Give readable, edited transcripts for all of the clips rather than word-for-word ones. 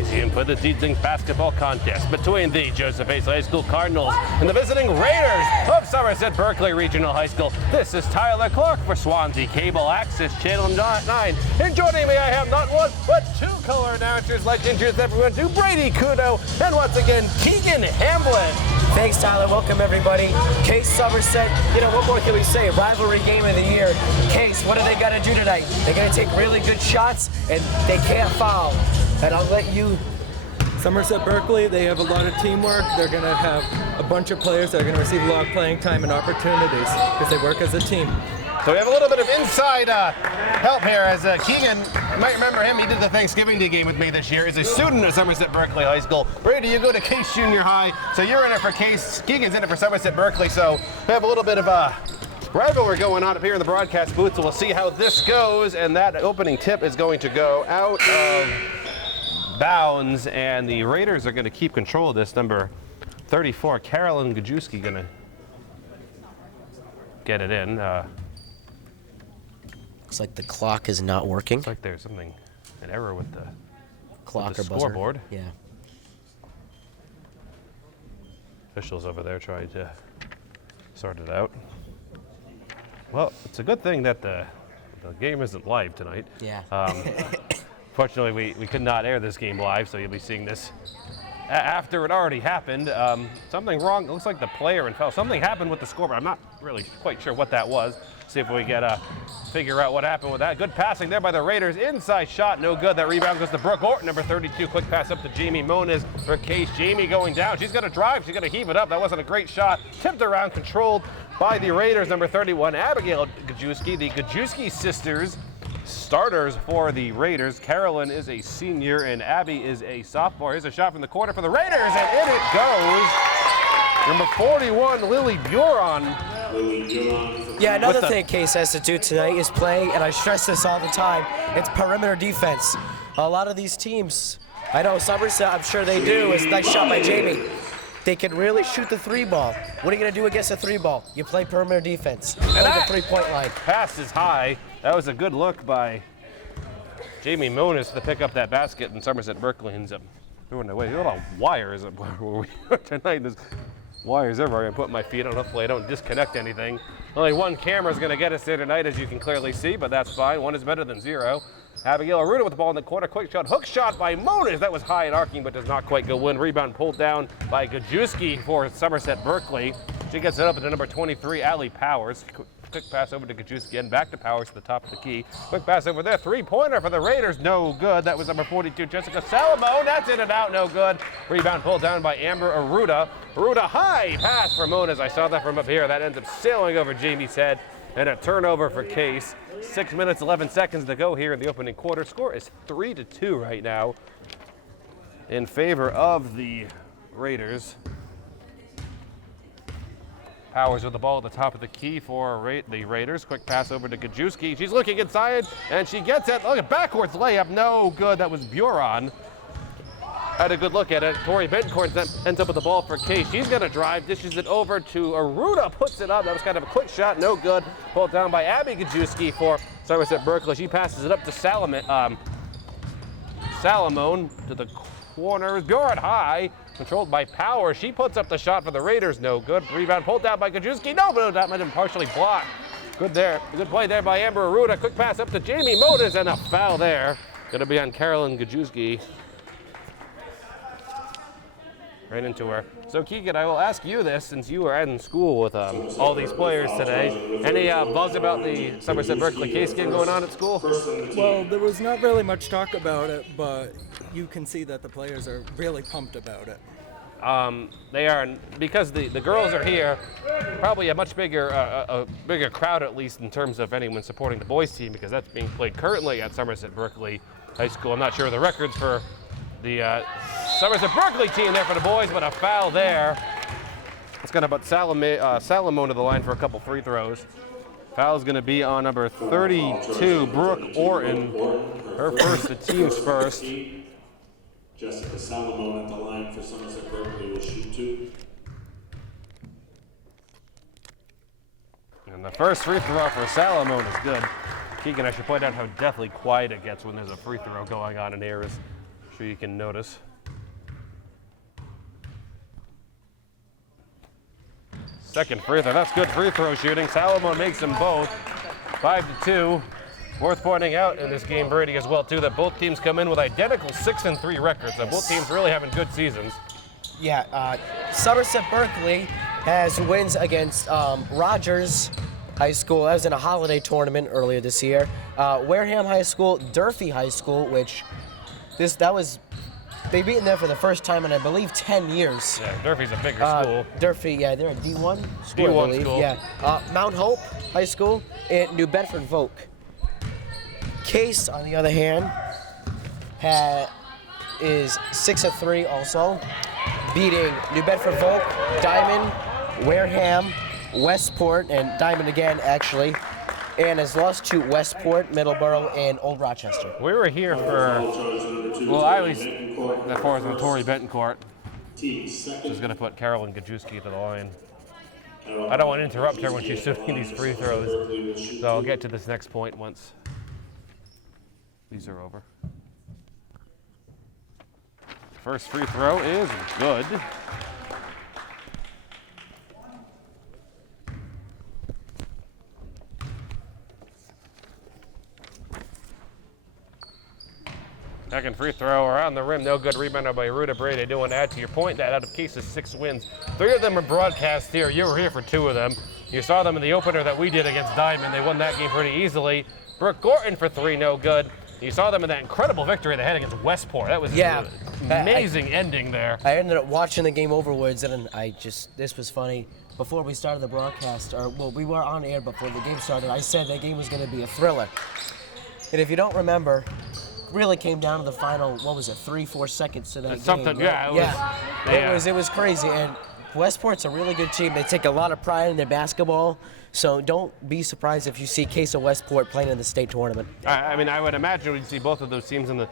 Gymnasium for the Gymnasium basketball contest between the JCHS High School Cardinals and the visiting Raiders of Somerset-Berkley Regional High School. This is Tyler Clark for Swansea Cable Access Channel 9. And joining me, I have not one, but two color announcers like to introduce everyone to Brady Kudo and once again, Keegan Hamblin. Thanks, Tyler. Welcome, everybody. Case Somerset, what more can we say? Rivalry game of the year. Case, what do they got to do tonight? They're going to take really good shots, and they can't foul. And I'll let you... Somerset-Berkley, they have a lot of teamwork. They're going to have a bunch of players that are going to receive a lot of playing time and opportunities because they work as a team. So we have a little bit of inside help here as Keegan, you might remember him, he did the Thanksgiving Day game with me this year. He's a student at Somerset-Berkley High School. Brady, you go to Case Junior High, so you're in it for Case. Keegan's in it for Somerset-Berkley, so we have a little bit of a rivalry going on up here in the broadcast booth, so we'll see how this goes, and that opening tip is going to go out of bounds, and the Raiders are going to keep control of this. Number 34, Carolyn Gajewski, going to get it in. Looks like the clock is not working. Looks like there's an error with the clock with the or buzzer. scoreboard. Yeah. Officials over there trying to sort it out. Well, it's a good thing that the game isn't live tonight. Yeah. Fortunately, we could not air this game live, so you'll be seeing this after it already happened. Something wrong. It looks like the player and foul. Something happened with the scoreboard. I'm not really quite sure what that was. See if we get figure out what happened with that. Good passing there by the Raiders. Inside shot, no good. That rebound goes to Brooke Orton, number 32. Quick pass up to Jamie Moniz for Case. Jamie going down. She's going to drive. She's going to heave it up. That wasn't a great shot. Tipped around, controlled by the Raiders. Number 31, Abigail Gajewski. The Gajewski sisters, starters for the Raiders. Carolyn is a senior and Abby is a sophomore. Here's a shot from the corner for the Raiders, and in it goes. Number 41, Lily Buron. Yeah, another thing Case has to do tonight is play, and I stress this all the time, it's perimeter defense. A lot of these teams, I know Somerset, I'm sure they do, is nice shot by Jamie. They can really shoot the three ball. What are you going to do against a three ball? You play perimeter defense. Play the three-point line. Pass is high. That was a good look by Jamie Moniz to pick up that basket, and Somerset-Berkley ends up throwing it away. There's a lot of wires where we are tonight. There's wires everywhere. I put my feet on. Hopefully I don't disconnect anything. Only one camera is going to get us there tonight, as you can clearly see, but that's fine. One is better than zero. Abigail Aruda with the ball in the corner. Quick shot. Hook shot by Moniz. That was high and arcing, but does not quite go in. Rebound pulled down by Gajewski for Somerset-Berkley. She gets it up to number 23, Allie Powers. Quick pass over to Gajewski and back to Powers to the top of the key. Quick pass over there. Three-pointer for the Raiders. No good. That was number 42, Jessica Salamo. That's in and out. No good. Rebound pulled down by Amber Aruda. Aruda high pass for Moniz. I saw that from up here. That ends up sailing over Jamie's head. And a turnover for Case. 6 minutes, 11 seconds to go here in the opening quarter. Score is 3-2 right now in favor of the Raiders. Powers with the ball at the top of the key for the Raiders. Quick pass over to Gajewski. She's looking inside, and she gets it. Look at backwards layup. No good. That was Buron. Had a good look at it. Tori Bencourt ends up with the ball for Case. She's going to drive, dishes it over to Aruda, puts it up. That was kind of a quick shot. No good. Pulled down by Abby Gajewski for Somerset-Berkley. She passes it up to Salamone to the corner. Buron high. Controlled by Power. She puts up the shot for the Raiders. No good. Rebound pulled down by Gajewski. No, but that might have been partially blocked. Good there. Good play there by Amber Aruda. Quick pass up to Jamie Moniz and a foul there. Going to be on Carolyn Gajewski. Right into her. So Keegan, I will ask you this, since you were in school with all these players today. Any buzz about the Somerset-Berkley Case game going on at school? Well, there was not really much talk about it, but you can see that the players are really pumped about it. They are, because the girls are here, probably a much bigger crowd, at least in terms of anyone supporting the boys team, because that's being played currently at Somerset-Berkley High School. I'm not sure of the records for the Somerset-Berkley team there for the boys, but a foul there. It's going to put Salamo to the line for a couple free throws. Foul's going to be on number 32, Brooke Orton. Her first, the team's first. Jessica Salamo at the line for Somerset-Berkley will shoot two. And the first free throw for Salamo is good. Keegan, I should point out how deathly quiet it gets when there's a free throw going on in here. sure you can notice. Second free throw, that's good free throw shooting. Salomon makes them both, 5-2. Worth pointing out in this game, Brady, as well, too, that both teams come in with identical 6-3 records. So both teams really having good seasons. Yeah, Somerset-Berkley has wins against Rogers High School. That was in a holiday tournament earlier this year. Wareham High School, Durfee High School, which they beaten there for the first time in, I believe, 10 years. Yeah, Durfee's a bigger school. Durfee, yeah, they're a D1 school, D1 I believe. school. Yeah. Mount Hope High School and New Bedford Volk. Case, on the other hand, is 6-3 also, beating New Bedford Volk, Diamond, Wareham, Westport, and Diamond again, actually, and has lost to Westport, Middleborough, and Old Rochester. We were here for, well, I was as far as Tori Betancourt. She's going to put Carolyn Gajewski to the line. I don't want to interrupt her when she's shooting these free throws, so I'll get to this next point once these are over. First free throw is good. Second free throw around the rim, no good. Rebounded by Ruta Brady. I do want to add to your point that out of Case's 6 wins, 3 of them are broadcast here. You were here for 2 of them. You saw them in the opener that we did against Diamond. They won that game pretty easily. Brooke Gorton for 3, no good. You saw them in that incredible victory they had against Westport. That was an amazing ending there. I ended up watching the game overwards, and this was funny. Before we started the broadcast, we were on air before the game started. I said that game was going to be a thriller. And if you don't remember, really came down to the final, 3-4 seconds to that game. Something, It was crazy. And Westport's a really good team. They take a lot of pride in their basketball. So don't be surprised if you see Case of Westport playing in the state tournament. I mean, I would imagine we'd see both of those teams in the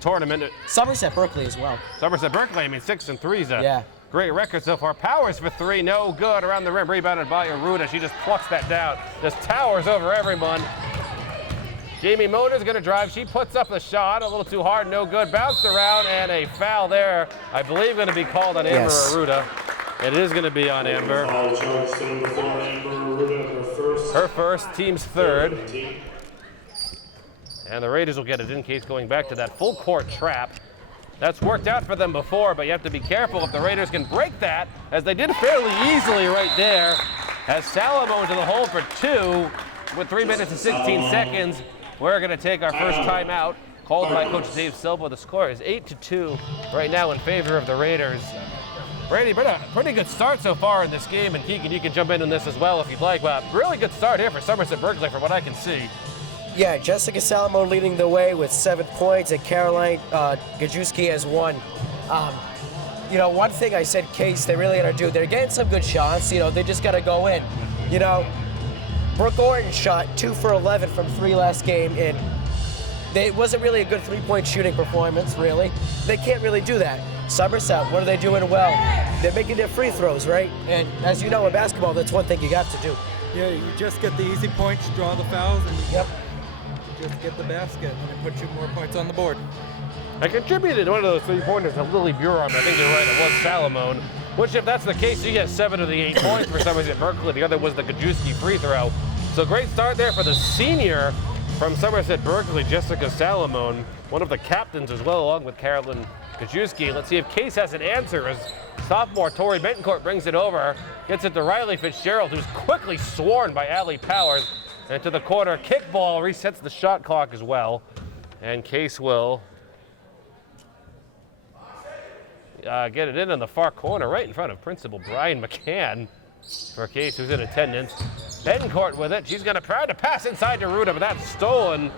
tournament. Somerset-Berkley as well. Somerset-Berkley, 6-3 is a great record so far. Powers for 3, no good. Around the rim, rebounded by Aruda. She just plucks that down. Just towers over everyone. Jamie Mona's going to drive. She puts up the shot. A little too hard, no good. Bounced around, and a foul there. I believe going to be called on Amber Aruda. It is going to be on Amber. Her first, team's third. And the Raiders will get it in. Case going back to that full court trap. That's worked out for them before, but you have to be careful if the Raiders can break that, as they did fairly easily right there. As Salomon to the hole for 2 with 3 minutes and 16 seconds. We're going to take our first timeout, called by Coach Dave Silva. The score is 8-2 right now in favor of the Raiders. Brady, been a pretty good start so far in this game, and Keegan, you can jump in on this as well if you'd like. But really good start here for Somerset-Berkley from what I can see. Yeah, Jessica Salomon leading the way with 7 points, and Caroline Gajewski has 1. One thing I said, Case, they really got to do, they're getting some good shots. They just got to go in. Brooke Orton shot 2 for 11 from 3 last game, and it wasn't really a good 3-point shooting performance, really. They can't really do that. Somerset, what are they doing well? They're making their free throws, right? And as you know, in basketball, that's one thing you have to do. Yeah, you just get the easy points, draw the fouls, and you just get the basket, and it puts you more points on the board. I contributed one of those 3-pointers to Lily Buron, but I think you're right, it was Salomon. Which, if that's the case, you get 7 of the 8 points for Somerset-Berkley. The other was the Gajewski free throw. So great start there for the senior from Somerset-Berkley, Jessica Salomon, one of the captains as well, along with Carolyn Gajewski. Let's see if Case has an answer as sophomore Tori Betancourt brings it over, gets it to Riley Fitzgerald, who's quickly sworn by Allie Powers. And to the corner, kickball resets the shot clock as well. And Case will get it in the far corner, right in front of Principal Brian McCann for Case, who's in attendance. Betancourt with it. She's going to try to pass inside to Ruta, but that's stolen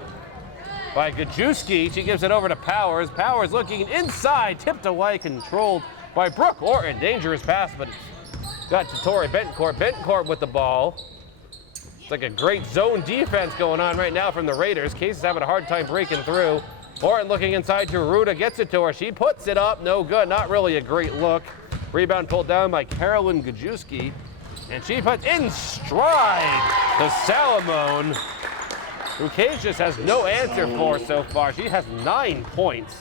by Gajewski. She gives it over to Powers. Powers looking inside, tipped away, controlled by Brooke Orton. Dangerous pass, but got to Tori Betancourt. Betancourt with the ball. It's like a great zone defense going on right now from the Raiders. Case is having a hard time breaking through. Orton looking inside to Ruta, gets it to her. She puts it up, no good. Not really a great look. Rebound pulled down by Carolyn Gajewski. And she puts in stride to Salomon, who Case just has no answer for so far. She has 9 points.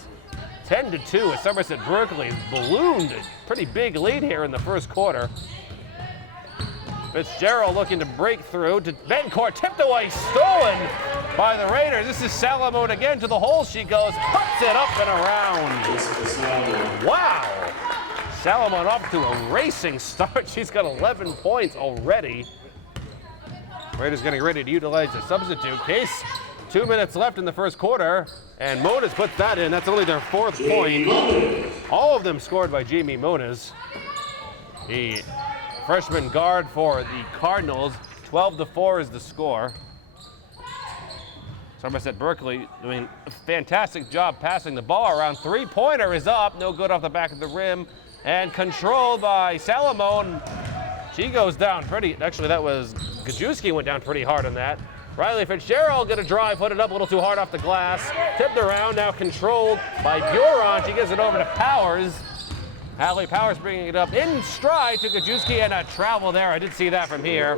10-2 as Somerset-Berkley has ballooned a pretty big lead here in the first quarter. Fitzgerald looking to break through to Bencourt, tipped away, stolen by the Raiders. This is Salamone again, to the hole she goes, puts it up and around. Wow! Salamone off to a racing start. She's got 11 points already. Raiders getting ready to utilize the substitute. Case, 2 minutes left in the first quarter, and Moniz puts that in. That's only their 4th point. All of them scored by Jamie Moniz. The freshman guard for the Cardinals. 12-4 is the score. Somerset-Berkley doing a fantastic job passing the ball around. 3-pointer is up, no good off the back of the rim, and controlled by Salamone. She goes down pretty, actually that was, Gajewski went down pretty hard on that. Riley Fitzgerald gonna drive, put it up a little too hard off the glass. Tipped around, now controlled by Buron. She gives it over to Powers. Hallie Powers bringing it up in stride to Gajewski, and a travel there. I did see that from here.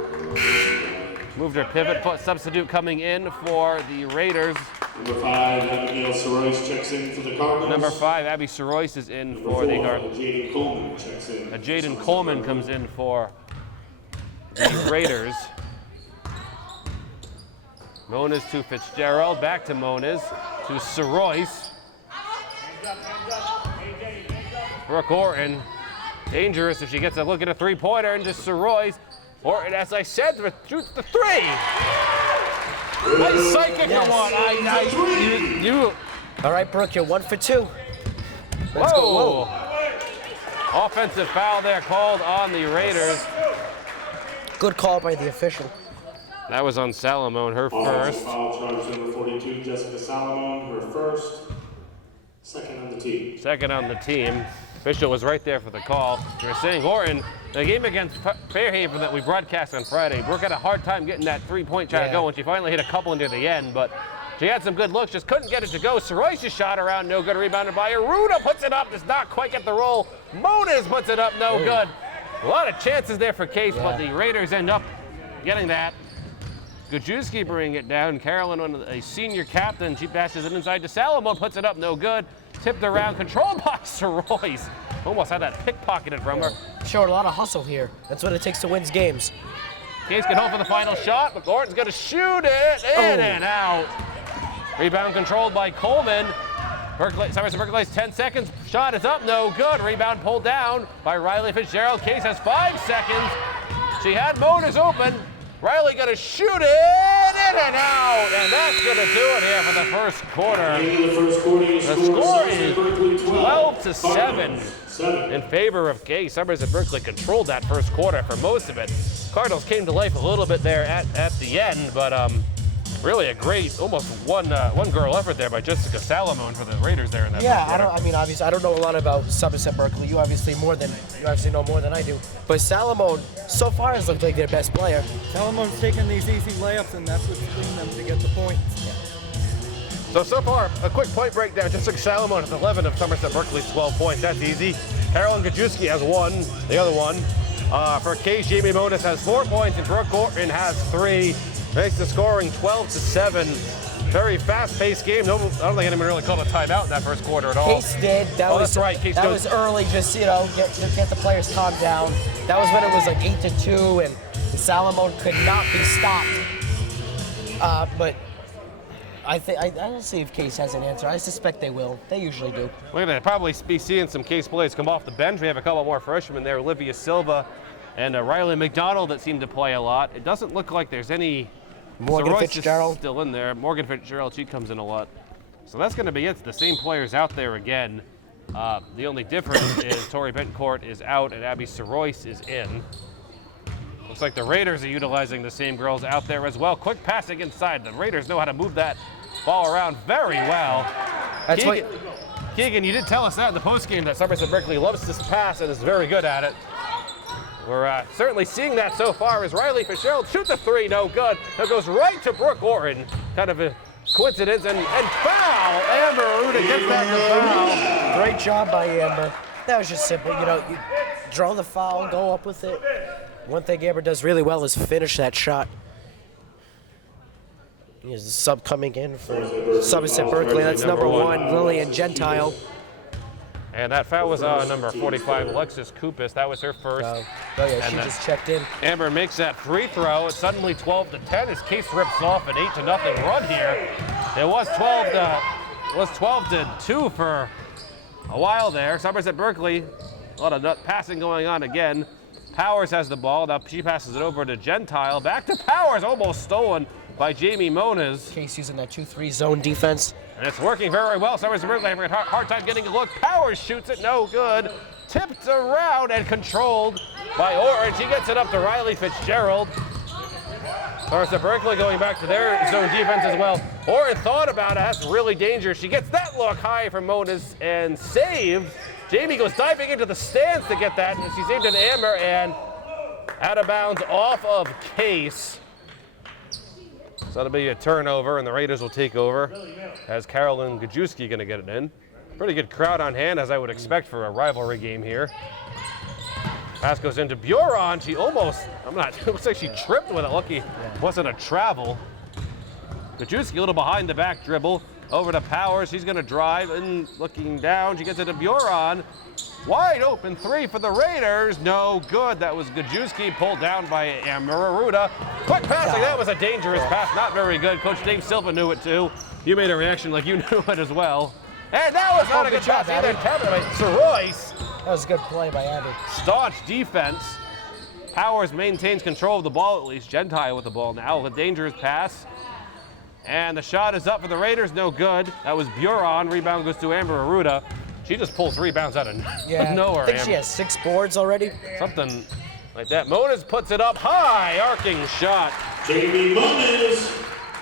Moved her pivot foot. Substitute coming in for the Raiders. Number 5, Abigail Sorois checks in for the Cardinals. Number 5, Abby Sorois is in for the Cardinals. Jaden Coleman checks in. Jaden Coleman comes in for the Raiders. Moniz to Fitzgerald, back to Moniz, to Sorois. Brooke Orton, dangerous if she gets a look at a 3-pointer, and to Sorois. Orton, as I said, shoots the 3. Nice psychic one. You. All right, Brooke, you're 1 for 2. Let's go. Whoa. Offensive foul there called on the Raiders. Good call by the official. That was on Salamone, her first. Foul charge number 42, Jessica Salamone, her first. Second on the team. Second on the team. Official was right there for the call. You're saying Orton, the game against Fairhaven that we broadcast on Friday, Brooke had a hard time getting that 3-point shot going. She finally hit a couple into the end, but she had some good looks, just couldn't get it to go. Sorois' shot around, no good, rebounded by Aruda, puts it up, does not quite get the roll. Moniz puts it up, no good. A lot of chances there for Case, but the Raiders end up getting that. Gajewski bringing it down. Carolyn, a senior captain, she passes it inside to Salamone, puts it up, no good. Tipped around, controlled by Sorois. Almost had that pickpocketed from her. Showed a lot of hustle here. That's what it takes to win games. Case can hope for the final shot, but Gordon's gonna shoot it in and out. Rebound controlled by Coleman. Somerset-Berkley's 10 seconds. Shot is up, no good. Rebound pulled down by Riley Fitzgerald. Case has 5 seconds. She had Moniz open. Riley gonna shoot it in and out, and that's gonna do it here for the first quarter. The score is 12-7 in favor of Case. Somerset-Berkley controlled that first quarter for most of it. Cardinals came to life a little bit there at the end, but really a great, almost one girl effort there by Jessica Salamone for the Raiders there in that. Yeah, obviously I don't know a lot about Somerset-Berkley. You obviously know more than I do. But Salamone so far has looked like their best player. Salamone's taking these easy layups, and that's what's leading them to get the points. So far, a quick point breakdown. Jessica Salamone has 11 of Somerset-Berkley's 12 points. That's easy. Carolyn Gajewski has 1, the other one. For Case, Jamie Moniz has 4 points, and Brooke Orton has 3. Makes the scoring 12-7. Very fast-paced game. No, I don't think anyone really called a timeout in that first quarter at all. Case did. That's right. Case that was early. Just get the players calmed down. That was when it was like 8-2, and Salamone could not be stopped. But I don't see if Case has an answer. I suspect they will. They usually do. We're going to probably be seeing some Case players come off the bench. We have a couple more freshmen there. Olivia Silva and Riley McDonald that seem to play a lot. It doesn't look like there's any. Morgan Fitzgerald still in there. Morgan Fitzgerald, she comes in a lot. So that's going to be it. The same players out there again. The only difference is Tori Bencourt is out and Abby Sorois is in. Looks like the Raiders are utilizing the same girls out there as well. Quick passing inside. The Raiders know how to move that ball around very well. Keegan, you did tell us that in the postgame that Somerset-Berkley loves this pass and is very good at it. We're certainly seeing that so far as Riley Fitzgerald shoots a 3, no good. That goes right to Brooke Orton. Kind of a coincidence, and foul. Amber Aruda gets that foul. Great job by Amber. That was just simple. You draw the foul, go up with it. One thing Amber does really well is finish that shot. Here's the sub coming in for Somerset-Berkley. That's number 1, Lillian Gentile. And that foul was on number 45, Alexis Kupis. That was her first. Oh yeah, she And just checked in. Amber makes that free throw. It's suddenly 12-10 as Case rips off an 8-0 run here. It was 12-2 for a while there. Somerset-Berkley, a lot of passing going on again. Powers has the ball. Now she passes it over to Gentile. Back to Powers, almost stolen by Jamie Moniz. Case using that 2-3 zone defense. And it's working very well. Somerset-Berkley having a hard time getting a look. Powers shoots it, no good. Tipped around and controlled by Orton. She gets it up to Riley Fitzgerald. Somerset-Berkley going back to their zone defense as well. Orton thought about it. That's really dangerous. She gets that look high from Moniz and saved. Jamie goes diving into the stands to get that, and she saved an Amber and out of bounds off of Case. So that'll be a turnover, and the Raiders will take over as Carolyn Gajewski going to get it in. Pretty good crowd on hand, as I would expect for a rivalry game here. Pass goes into Buron. She almost, it looks like she tripped with it. Lucky it wasn't a travel. Gajewski a little behind the back dribble. Over to Powers. She's going to drive and looking down. She gets it to Buron. Wide open three for the Raiders. No good. That was Gajewski pulled down by Amber Aruda. Quick passing. That was a dangerous pass. Not very good. Coach Dave Silva knew it too. You made a reaction like you knew it as well. And that was not a good pass either. Tapped by Soroyce. That was a good play by Abby. Staunch defense. Powers maintains control of the ball at least. Gentile with the ball now. A dangerous pass. And the shot is up for the Raiders. No good. That was Buron. Rebound goes to Amber Aruda. She just pulls rebounds out of nowhere. I think she has 6 boards already. Something like that. Moniz puts it up high. Arcing shot. Jamie Moniz.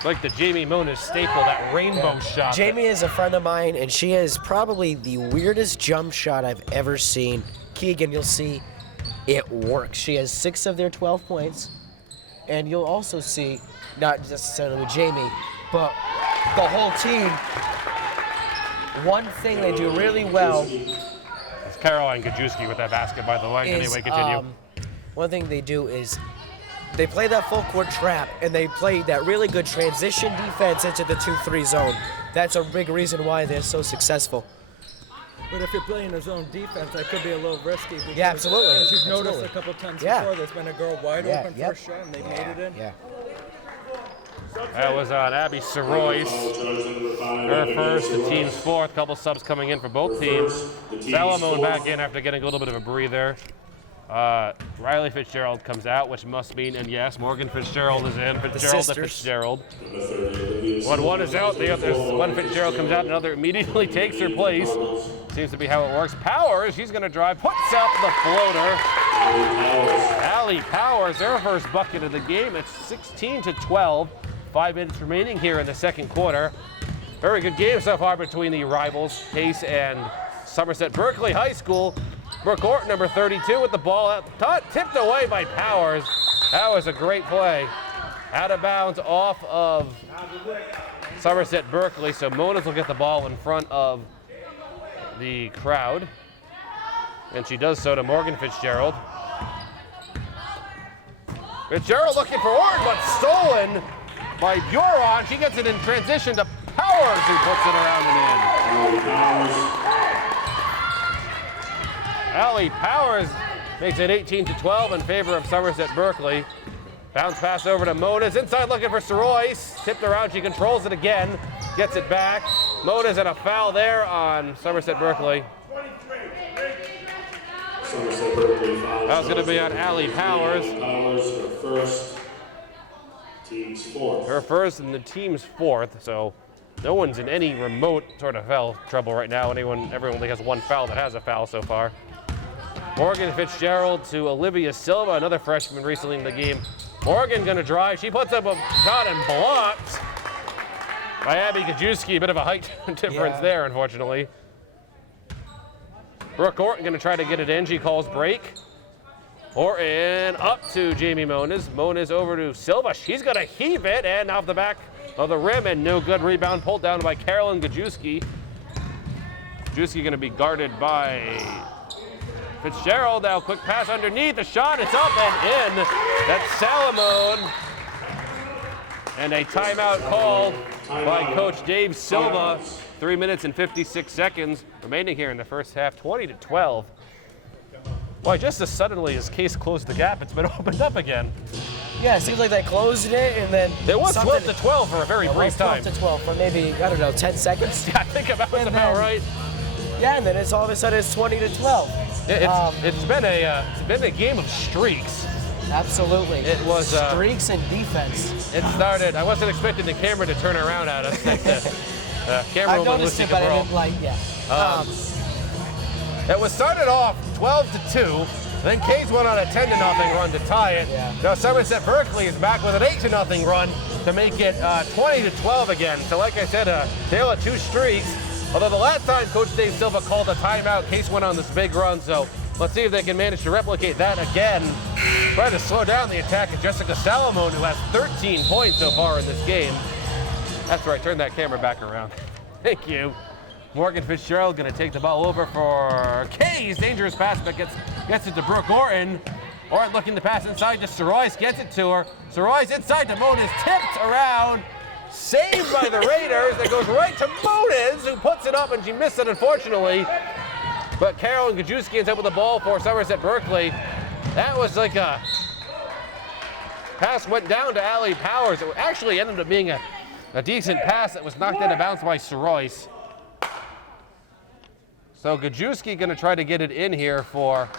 Like the Jamie Moniz staple, that rainbow shot. Jamie is a friend of mine, and she is probably the weirdest jump shot I've ever seen. Keegan, you'll see it works. She has 6 of their 12 points. And you'll also see, not necessarily with Jamie, but the whole team, one thing they do really well. It's Caroline Gajewski with that basket, by the way. Anyway, continue. One thing they do is they play that full court trap, and they play that really good transition defense into the 2-3 zone. That's a big reason why they're so successful. But if you're playing a zone defense, that could be a little risky. Yeah, absolutely. As you've noticed a couple times before, there's been a girl wide open first shot, and they made it in. Yeah. That was on Abby Soroyce. Her first, the team's fourth. Couple subs coming in for both teams. Salamone back in after getting a little bit of a breather. Riley Fitzgerald comes out, which must mean, and yes, Morgan Fitzgerald is in. Fitzgerald to Fitzgerald. When one is out, the other, one Fitzgerald comes out, another immediately takes her place. Seems to be how it works. Powers, she's going to drive, puts up the floater. Allie Powers, her first bucket of the game. It's 16-12. 5 minutes remaining here in the second quarter. Very good game so far between the rivals, Case and Somerset-Berkley High School. Brooke Orton, number 32, with the ball out, tipped away by Powers. That was a great play. Out of bounds off of Somerset-Berkley, so Moniz will get the ball in front of the crowd. And she does so to Morgan Fitzgerald. Fitzgerald looking for Orton, but stolen by Buron. She gets it in transition to Powers, who puts it around and in. Allie Powers makes it 18-12 in favor of Somerset-Berkley. Bounce pass over to Moniz. Inside looking for Soroyce. Tipped around. She controls it again. Gets it back. Moniz and a foul there on Somerset-Berkley. Foul's going to be on Allie Powers. Her first, team's fourth. Her first and the team's fourth. So no one's in any remote sort of foul trouble right now. Everyone only has one foul that has a foul so far. Morgan Fitzgerald to Olivia Silva, another freshman recently in the game. Morgan gonna drive. She puts up a shot and blocked by Abby Gajewski. A bit of a height difference there, unfortunately. Brooke Orton gonna try to get it in. She calls break. Orton up to Jamie Moniz. Moniz over to Silva. She's gonna heave it and off the back of the rim, and no good. Rebound pulled down by Carolyn Gajewski. Gajewski gonna be guarded by Fitzgerald. Now quick pass underneath. The shot, it's up and in. That's Salamone. And a timeout called by Coach Dave Silva. 3 minutes and 56 seconds remaining here in the first half, 20-12. Boy, just as suddenly as Case closed the gap, it's been opened up again. Yeah, it seems like they closed it and then It was 12-12 for a very brief time. 12 for maybe, I don't know, 10 seconds. Yeah, I think that's about right. Yeah, and then it's all of a sudden it's 20-12. It's been a game of streaks. Absolutely. It was streaks and defense. It started. I wasn't expecting the camera to turn around at us. Camera I woman noticed was it, but I didn't like. Yeah. It was started off 12-2. Then Canes went on a 10-0 run to tie it. Yeah. Now Somerset-Berkley is back with an 8-0 run to make it 20-12 again. So like I said, a tale of two streaks. Although the last time Coach Dave Silva called a timeout, Case went on this big run. So let's see if they can manage to replicate that again. Try to slow down the attack of Jessica Salomon, who has 13 points so far in this game. That's right, turn that camera back around. Thank you. Morgan Fitzgerald going to take the ball over for Kay's dangerous pass, but gets it to Brooke Orton. Orton looking to pass inside to Soroyce, gets it to her. Soroyce inside to Moniz, tipped around, saved by the Raiders. That goes right to Moniz, who puts it up, and she missed it, unfortunately. But Carolyn Gajewski ends up with the ball for Somerset-Berkley. That was like a pass went down to Allie Powers. It actually ended up being a decent pass that was knocked out of bounds by Soroyce. So Gajewski going to try to get it in here for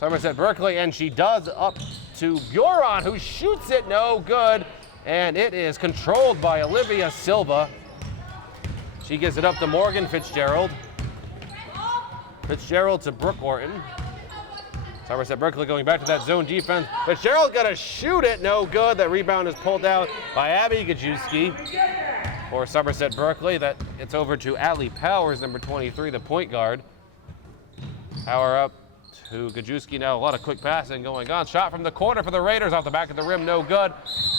Somerset-Berkley, and she does, up to Buron, who shoots it, no good. And it is controlled by Olivia Silva. She gives it up to Morgan Fitzgerald. Fitzgerald to Brooke Orton. Somerset-Berkley going back to that zone defense. Fitzgerald got to shoot it, no good. That rebound is pulled out by Abby Gajewski for Somerset-Berkley. That it's over to Allie Powers, number 23, the point guard. Power up to Gajewski now. A lot of quick passing going on. Shot from the corner for the Raiders off the back of the rim, no good.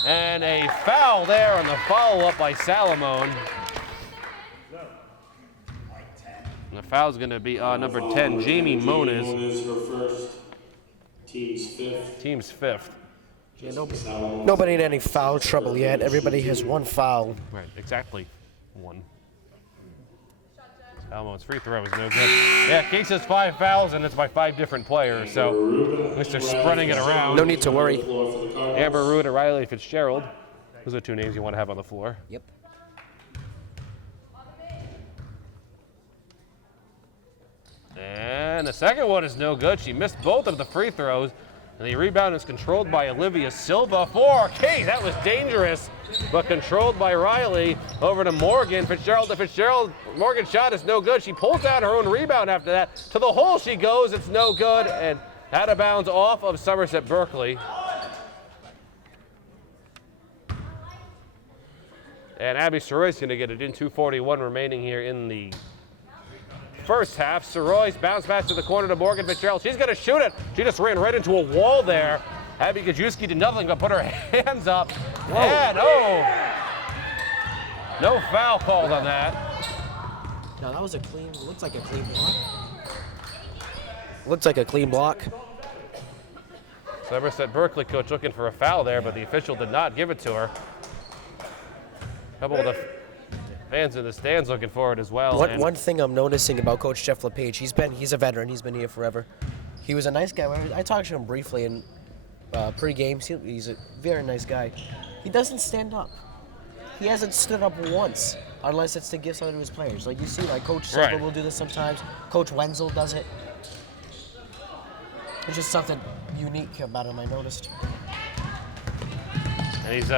And a foul there on the follow-up by Salomon. And the foul's going to be on number 10, Jamie Moniz. Her first, team's fifth. Yeah, nobody in any foul trouble yet. Everybody has one foul. Right, exactly one. Salomon's free throw is no good. Yeah, Case has 5 fouls, and it's by 5 different players, so at least they're spreading it around. No need to worry. Amber Root and Riley Fitzgerald. Those are 2 names you want to have on the floor. Yep. And the second one is no good. She missed both of the free throws. And the rebound is controlled by Olivia Silva for Case. That was dangerous, but controlled by Riley. Over to Morgan. Fitzgerald to Fitzgerald. Morgan's shot is no good. She pulls down her own rebound after that. To the hole she goes. It's no good. And out of bounds off of Somerset-Berkley. And Abby Soroyce going to get it in. 2:41 remaining here in the first half. Soroyce bounce pass to the corner to Morgan Fitzgerald. She's going to shoot it. She just ran right into a wall there. Abby Gajewski did nothing but put her hands up. Whoa. And no foul called on that. No, that was a clean, looks like a clean block. Looks like a clean block. Somerset-Berkley coach looking for a foul there, but the official did not give it to her. A couple of the fans in the stands looking for it as well. One thing I'm noticing about Coach Jeff LePage, he's a veteran. He's been here forever. He was a nice guy. I talked to him briefly in pre-game. He's a very nice guy. He doesn't stand up. He hasn't stood up once, unless it's to give something to his players. Like you see, like Coach Silva will do this sometimes. Coach Wenzel does it. It's just something unique about him, I noticed. And he's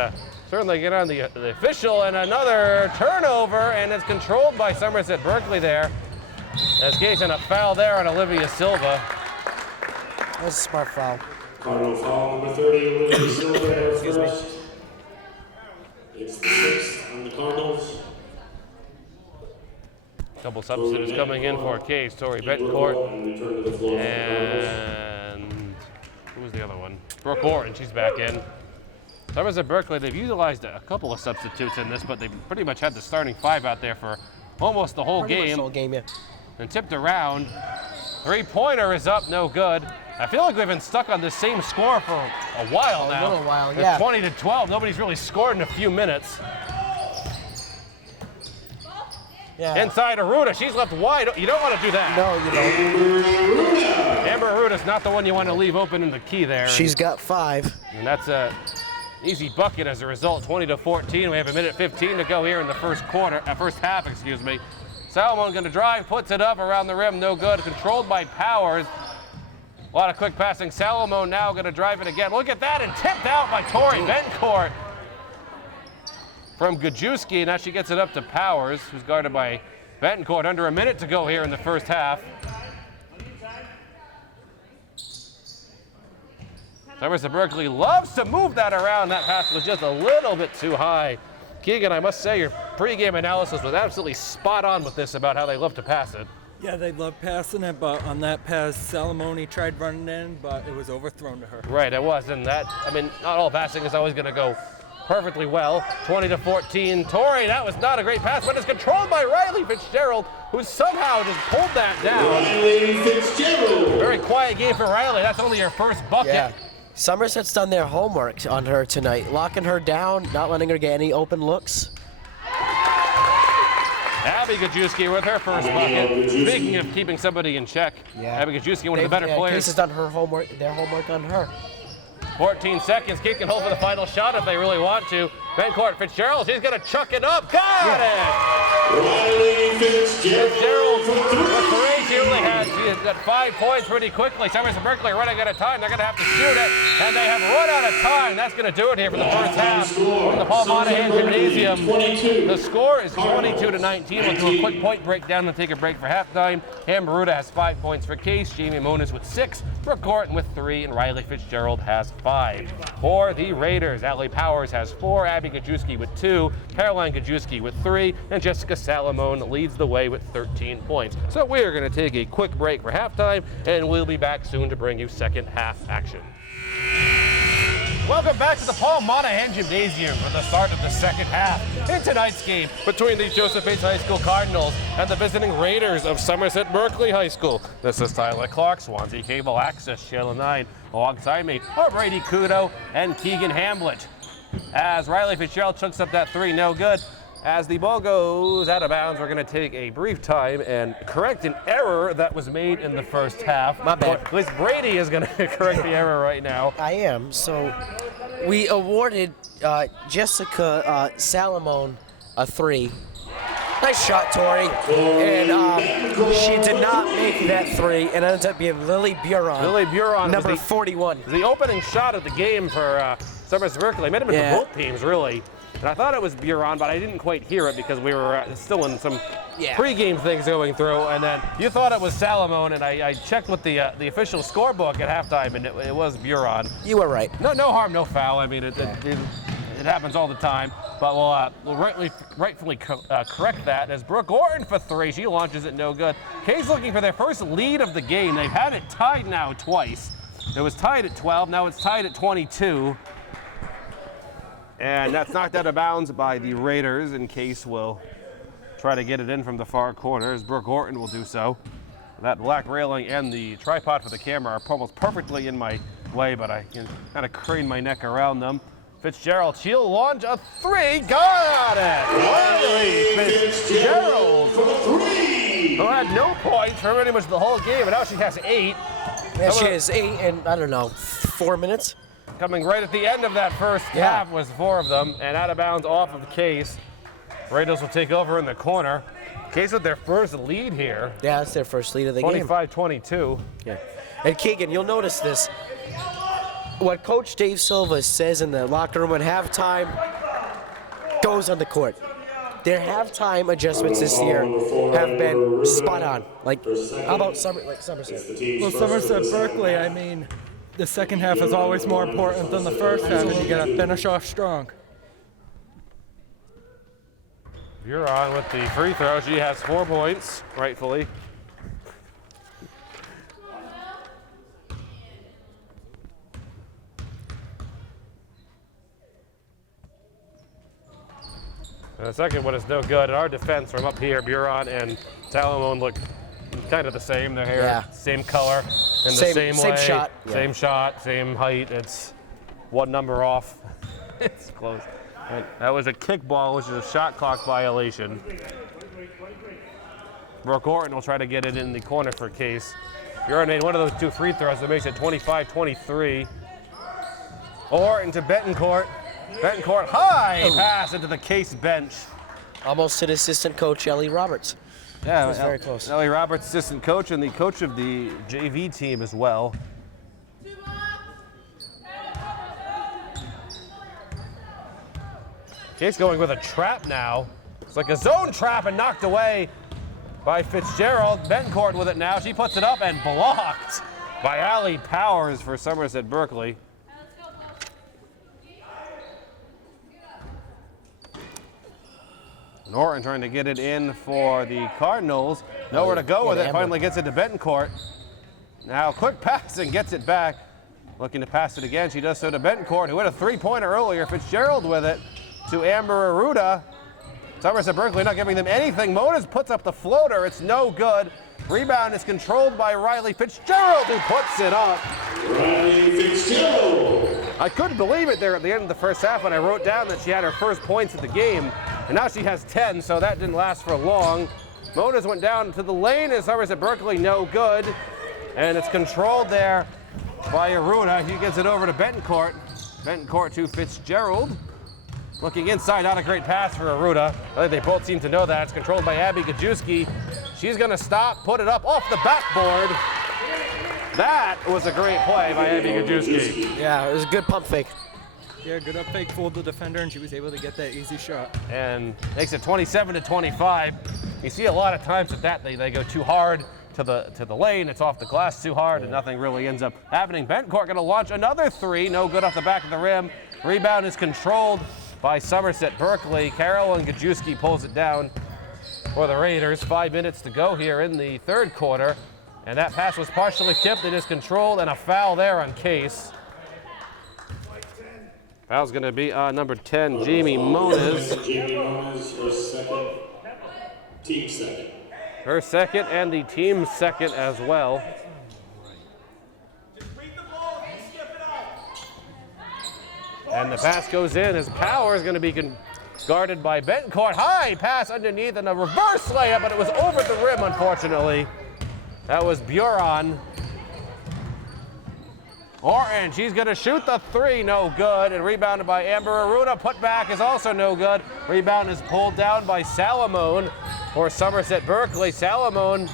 certainly get on the official, and another turnover, and it's controlled by Somerset-Berkley there. As Case and a foul there on Olivia Silva. That's a smart foul. Cardinal foul number 30, Olivia Silva, her first. It's the 6th on the Cardinals. Couple substitutes coming in for Case. Tori Betancourt. And who was the other one? Brooke Orton, she's back in. Somerset-Berkley, they've utilized a couple of substitutes in this, but they pretty much had the starting 5 out there for almost the whole game. Much the whole game, yeah. And tipped around. 3-pointer is up, no good. I feel like we've been stuck on the same score for a while now. A little while, It's yeah. 20-12. Nobody's really scored in a few minutes. Yeah. Inside Aruda, she's left wide. You don't want to do that. No, you don't. Amber Aruda's not the one you want to leave open in the key there. She's got 5. And that's a easy bucket as a result, 20-14. We have 1:15 to go here in the first half, excuse me. Salomon going to drive, puts it up around the rim, no good. Controlled by Powers. A lot of quick passing. Salomon now going to drive it again. Look at that, and tipped out by Tori Bencourt from Gajewski. Now she gets it up to Powers, who's guarded by Bencourt. Under a minute to go here in the first half. Somerset-Berkley loves to move that around. That pass was just a little bit too high. Keegan, I must say your pregame analysis was absolutely spot on with this about how they love to pass it. Yeah, they love passing it, but on that pass, Salamoni tried running in, but it was overthrown to her. Right, it was, and that, I mean, not all passing is always going to go perfectly well. 20-14. Tori, that was not a great pass, but it's controlled by Riley Fitzgerald, who somehow just pulled that down. Riley Fitzgerald. Very quiet game for Riley. That's only her first bucket. Yeah. Somerset's done their homework on her tonight, locking her down, not letting her get any open looks. Abby Gajewski with her first bucket. Speaking of keeping somebody in check, Yeah. Abby Gajewski, one of the better Case players. has done their homework on her. 14 seconds. Keith can hold for the final shot if they really want to. Bencourt Fitzgerald, she's going to chuck it up. Got it! Riley Fitzgerald for three. She has got 5 points pretty quickly. Somerset-Berkley running out of time. They're going to have to shoot it, and they have run out of time. That's going to do it here for the first half. From the Paul Monahan Gymnasium, the score is 22-19. We'll do a quick point breakdown and take a break for halftime. Amber Aruda has 5 points for Case. Jamie Monas with 6. Brooke Gorton with 3, and Riley Fitzgerald has 5. For the Raiders, Allie Powers has 4. Abby Gajewski with 2. Caroline Gajewski with 3, and Jessica Salamone leads the way with 13 points. So we are going to take a quick break for halftime, and we'll be back soon to bring you second half action. Welcome back to the Paul Monahan Gymnasium for the start of the second half in tonight's game between the Joseph Bates High School Cardinals and the visiting Raiders of Somerset-Berkley High School. This is Tyler Clark, Swansea Cable Access, Channel 9. Alongside me are Brady Kudo and Keegan Hamblett. As Riley Fitzgerald chunks up that 3, no good. As the ball goes out of bounds, we're going to take a brief time and correct an error that was made in the first half. My bad. At least Brady is going to correct the error right now. I am. So we awarded Jessica Salamone a 3. Nice shot, Tori. And she did not make that 3, and ends up being Lily Buron. Lily Buron, number 41. The opening shot of the game for Somerset-Berkley. Might have been for both teams, really. And I thought it was Buron, but I didn't quite hear it because we were still in some pre-game things going through. And then you thought it was Salamone, and I checked with the official scorebook at halftime, and it was Buron. You were right. No harm, no foul. I mean, it happens all the time. But we'll rightfully correct that as Brooke Gorton for 3. She launches it, no good. Kay's looking for their first lead of the game. They've had it tied now twice. It was tied at 12. Now it's tied at 22. And that's knocked out of bounds by the Raiders, and Case will try to get it in from the far corner as Brooke Gorton will do so. That black railing and the tripod for the camera are almost perfectly in my way, but I can kind of crane my neck around them. Fitzgerald, she'll launch a 3, got it! Riley Fitzgerald, who had no points for pretty much the whole game, and now she has 8. Yeah, she has 8 in, I don't know, 4 minutes. Coming right at the end of that first half was 4 of them, and out of bounds off of the Case. Raiders will take over in the corner. Case with their first lead here. Yeah, that's their first lead of the game. 25-22. Yeah. And Keegan, you'll notice this. What Coach Dave Silva says in the locker room at halftime goes on the court. Their halftime adjustments this year have been spot on. Like, how about Somerset? Well, Somerset-Berkley, I mean, the second half is always more important than the first half, and you got to finish off strong. Buron with the free throw. She has 4 points, rightfully. And the second one is no good. In our defense from up here, Buron and Salamone look kind of the same. Their hair, same color. in the same way. Same shot. Same shot, same height. It's one number off. It's close. And that was a kickball, which is a shot clock violation. Brooke Orton will try to get it in the corner for Case. Buren made one of those 2 free throws that makes it 25-23. Orton to Betancourt. Betancourt, high pass into the Case bench. Almost to the assistant coach, Ellie Roberts. Yeah, it was very close. Ellie Roberts, assistant coach, and the coach of the JV team as well. Case going with a trap now. It's like a zone trap and knocked away by Fitzgerald. Betancourt with it now. She puts it up and blocked by Allie Powers for Somerset-Berkley. Norton trying to get it in for the Cardinals. Nowhere to go with it. Finally gets it to Betancourt. Now quick pass and gets it back. Looking to pass it again. She does so to Betancourt, who had a 3-pointer earlier. Fitzgerald with it to Amber Arruda. Somerset-Berkley not giving them anything. Moniz puts up the floater. It's no good. Rebound is controlled by Riley Fitzgerald, who puts it up. Riley Fitzgerald. I couldn't believe it there at the end of the first half when I wrote down that she had her first points of the game. And now she has 10, so that didn't last for long. Moniz went down to the lane, and Somerset-Berkley no good. And it's controlled there by Arruda. He gets it over to Betancourt. Betancourt to Fitzgerald. Looking inside, not a great pass for Arruda. I think they both seem to know that. It's controlled by Abby Gajewski. She's going to stop, put it up off the backboard. That was a great play by Abby Gajewski. Yeah, it was a good pump fake. Yeah, good up fake, fooled the defender, and she was able to get that easy shot. And makes it 27-25. You see a lot of times with that, they go too hard to the lane. It's off the glass too hard, and nothing really ends up happening. Betancourt going to launch another 3. No good off the back of the rim. Rebound is controlled by Somerset-Berkley. Carolyn Gajewski pulls it down for the Raiders. 5 minutes to go here in the third quarter. And that pass was partially tipped. It is controlled, and a foul there on Case. Foul's going to be on number 10, Jamie Moniz. Jamie Moniz, her second. Team second. Her second and the team's second as well. And the pass goes in as Power is going to be guarded by Betancourt. High pass underneath and a reverse layup, but it was over the rim, unfortunately. That was Buren. Orton, she's going to shoot the 3, no good, and rebounded by Amber Arruda. Put back is also no good. Rebound is pulled down by Salamone for Somerset-Berkley. Salamone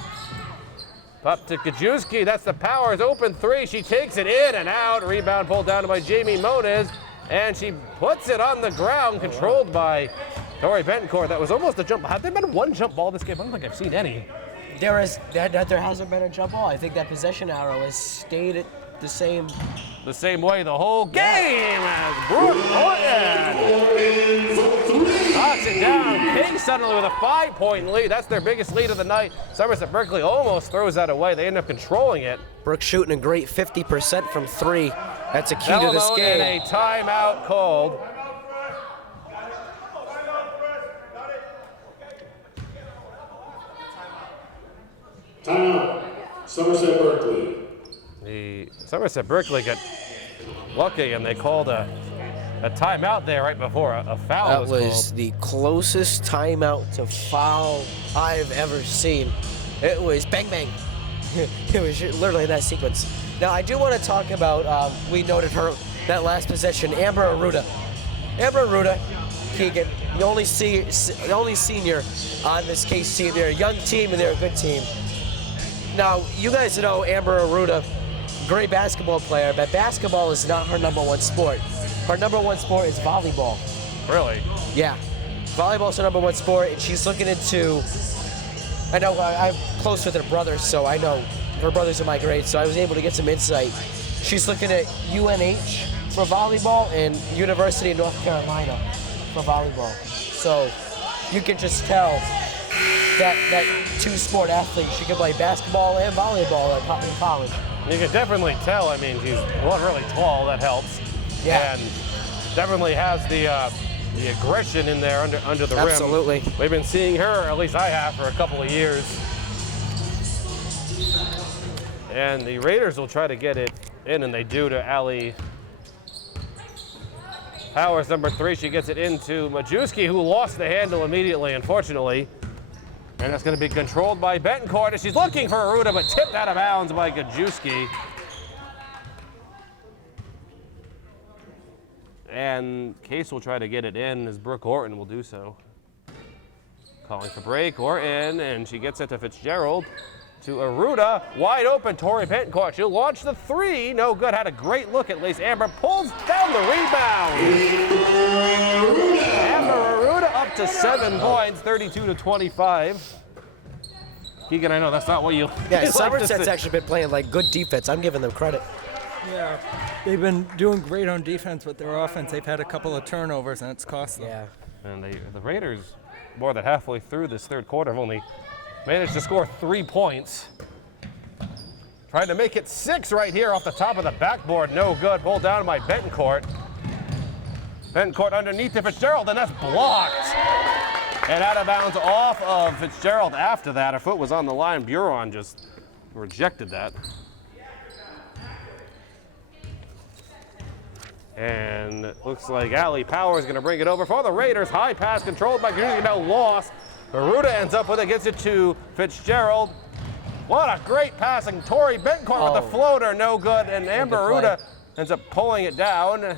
up to Gajewski. That's the Powers open 3. She takes it in and out. Rebound pulled down by Jamie Moniz, and she puts it on the ground, controlled by Tori Betancourt. That was almost a jump. Have there been one jump ball this game? I don't think I've seen any. There hasn't been a jump ball. I think that possession arrow has stayed at the same way the whole game as Brooke Orton knocks it down. King suddenly with a 5-point lead. That's their biggest lead of the night. Somerset-Berkley almost throws that away. They end up controlling it. Brooke shooting a great 50% from 3. That's a key to this game. And a timeout called. Timeout. Somerset-Berkley. The Somerset-Berkley got lucky, and they called a timeout there right before a foul was called. That was the closest timeout to foul I've ever seen. It was bang, bang. It was literally that sequence. Now, I do want to talk about, we noted that last possession, Amber Arruda. Amber Arruda, Keegan, the only senior on this Case team. They're a young team, and they're a good team. Now, you guys know Amber Arruda, great basketball player, but basketball is not her number 1 sport. Her number 1 sport is volleyball. Really? Yeah. Volleyball is her number 1 sport, and she's looking into, I know I'm close with her brothers, so I know her brothers are my grade, so I was able to get some insight. She's looking at UNH for volleyball and University of North Carolina for volleyball. So you can just tell that 2-sport athlete, she can play basketball and volleyball in college. You can definitely tell. I mean, she's really tall. That helps. Yeah. And definitely has the aggression in there under the rim. Absolutely. We've been seeing her, at least I have, for a couple of years. And the Raiders will try to get it in, and they do to Allie Powers, number 3. She gets it into Majewski, who lost the handle immediately, unfortunately. And that's going to be controlled by Betancourt as she's looking for Aruda, but tipped out of bounds by Gajewski. And Case will try to get it in as Brooke Orton will do so. Calling for break, Orton, and she gets it to Fitzgerald. To Aruda, wide open, Tori Betancourt. She'll launch the 3, no good. Had a great look at Lace Amber, pulls down the rebound. Amber Aruda up to 7 points, 32-25. Keegan, I know that's not what you. Yeah, Somerset's actually been playing like good defense. I'm giving them credit. Yeah, they've been doing great on defense with their offense. They've had a couple of turnovers, and it's cost them. Yeah. And the Raiders, more than halfway through this third quarter, have only managed to score 3 points. Trying to make it 6 right here off the top of the backboard. No good. Pulled down by Betancourt. Betancourt underneath to Fitzgerald, and that's blocked. And out of bounds off of Fitzgerald after that. Her foot was on the line. Buron just rejected that. And it looks like Allie Powers is going to bring it over for the Raiders. High pass controlled by Gajewski, now lost. Aruda ends up with it, gets it to Fitzgerald. What a great passing. Tori Betancourt with the floater, no good. And Amber Aruda ends up pulling it down.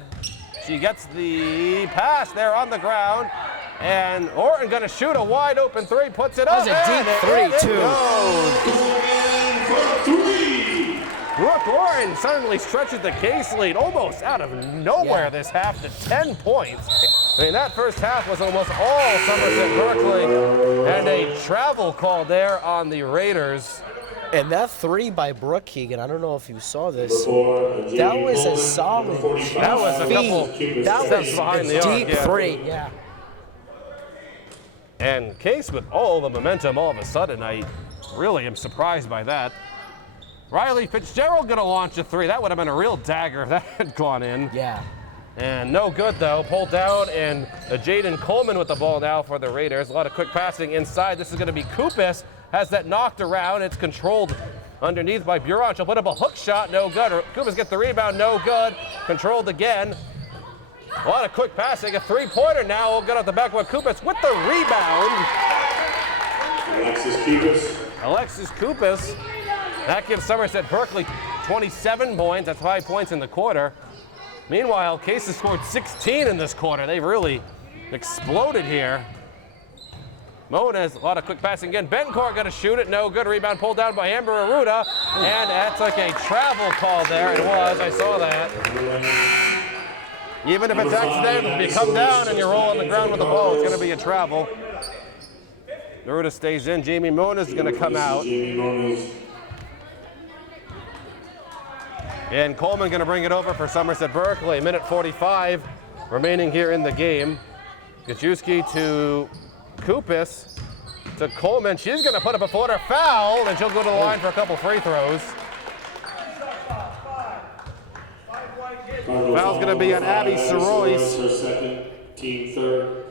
She gets the pass there on the ground. And Orton going to shoot a wide open 3, puts it up. That was a deep 3, too. Brooke Orton suddenly stretches the Case lead almost out of nowhere this half to 10 points. I mean, that first half was almost all Somerset-Berkley, and a travel call there on the Raiders. And that 3 by Brooke, Keegan, I don't know if you saw this. That was a solid That was a couple steps behind the arc. Deep 3, yeah. And Case with all the momentum all of a sudden, I really am surprised by that. Riley Fitzgerald gonna launch a 3. That would have been a real dagger if that had gone in. Yeah. And no good though, pulled down, and Jaden Coleman with the ball now for the Raiders. A lot of quick passing inside. This is gonna be Kupis, has that knocked around. It's controlled underneath by Buron. She'll put up a hook shot, no good. Kupis gets the rebound, no good. Controlled again. A lot of quick passing, a 3-pointer now. We'll get off the back with Kupis with the rebound. Alexis Kupis. That gives Somerset-Berkley 27 points. That's 5 points in the quarter. Meanwhile, Case has scored 16 in this quarter. They've really exploded here. Monahan has a lot of quick passing again. Betancourt going to shoot it. No good. Rebound pulled down by Amber Aruda. And that's like a travel call there. It was. I saw that. Even if it's accidental, if you come down and you roll on the ground with the ball, it's going to be a travel. Aruda stays in. Jamie Monahan is going to come out. And Coleman going to bring it over for Somerset-Berkley. Minute 45 remaining here in the game. Gajewski to Kupis to Coleman. She's going to put up a floater, foul, and she'll go to the line for a couple free throws. Foul's going to be on Abby Sorois.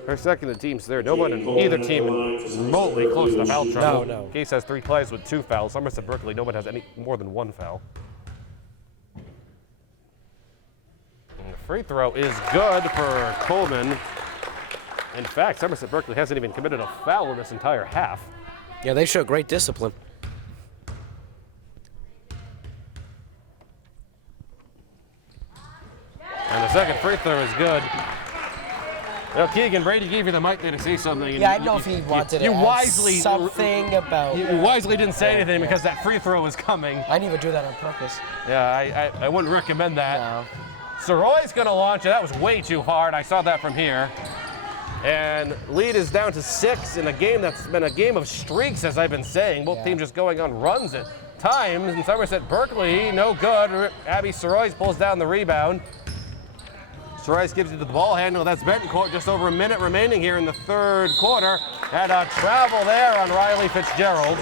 Her second, the team's third. No one in either team remotely close to foul trouble. No. Case has 3 plays with 2 fouls. Somerset-Berkley, no one has any more than 1 foul. And the free throw is good for Coleman. In fact, Somerset-Berkley hasn't even committed a foul in this entire half. Yeah, they show great discipline. And the second free throw is good. Well, Keegan, Brady gave you the mic there to say something. Yeah, I know if he wanted to add something about. You wisely didn't say anything because that free throw was coming. I didn't even do that on purpose. Yeah, I wouldn't recommend that. No. Soroy's going to launch it. That was way too hard. I saw that from here. And lead is down to 6 in a game that's been a game of streaks, as I've been saying. Both teams just going on runs at times. And Somerset-Berkley, no good. Abby Soroy pulls down the rebound. Soroy gives it to the ball handle. That's Betancourt. Just over a minute remaining here in the third quarter. And a travel there on Riley Fitzgerald.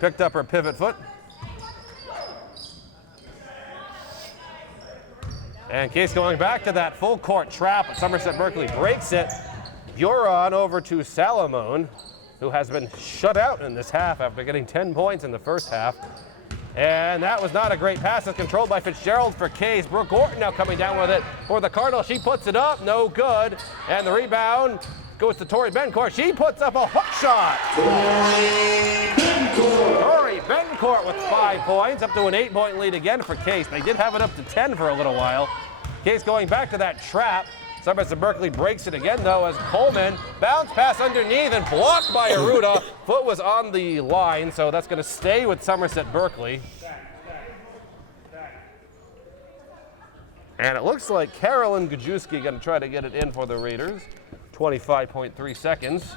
Picked up her pivot foot. And Case going back to that full court trap. Somerset-Berkley breaks it. Buron over to Salamone. who has been shut out in this half after getting 10 points in the first half. And that was not a great pass. It's controlled by Fitzgerald for Case. Brooke Orton now coming down with it for the Cardinals. She puts it up, no good. And the rebound goes to Tori Bencourt. She puts up a hook shot. Tori Bencourt with 5 points, up to an 8-point lead again for Case. They did have it up to 10 for a little while. Case going back to that trap. Somerset-Berkley breaks it again, though, as Coleman bounce pass underneath and blocked by Aruda. Foot was on the line, so that's going to stay with Somerset-Berkley. And it looks like Carolyn Gajewski going to try to get it in for the Raiders. 25.3 seconds.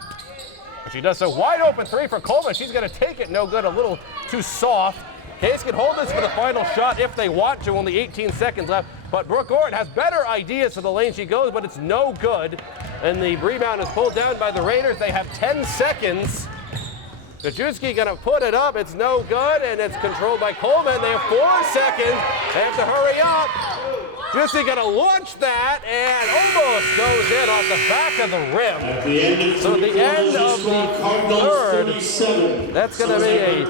But she does so. Wide open three for Coleman. She's going to take it. No good. A little too soft. Case can hold this for the final shot if they want to. Only 18 seconds left. But Brooke Orton has better ideas to the lane she goes, but it's no good. And the rebound is pulled down by the Raiders. They have 10 seconds. Gajewski going to put it up. It's no good, and it's controlled by Coleman. They have 4 seconds. They have to hurry up. Gajewski going to launch that, and almost goes in off the back of the rim. So the end of the third, that's going to be a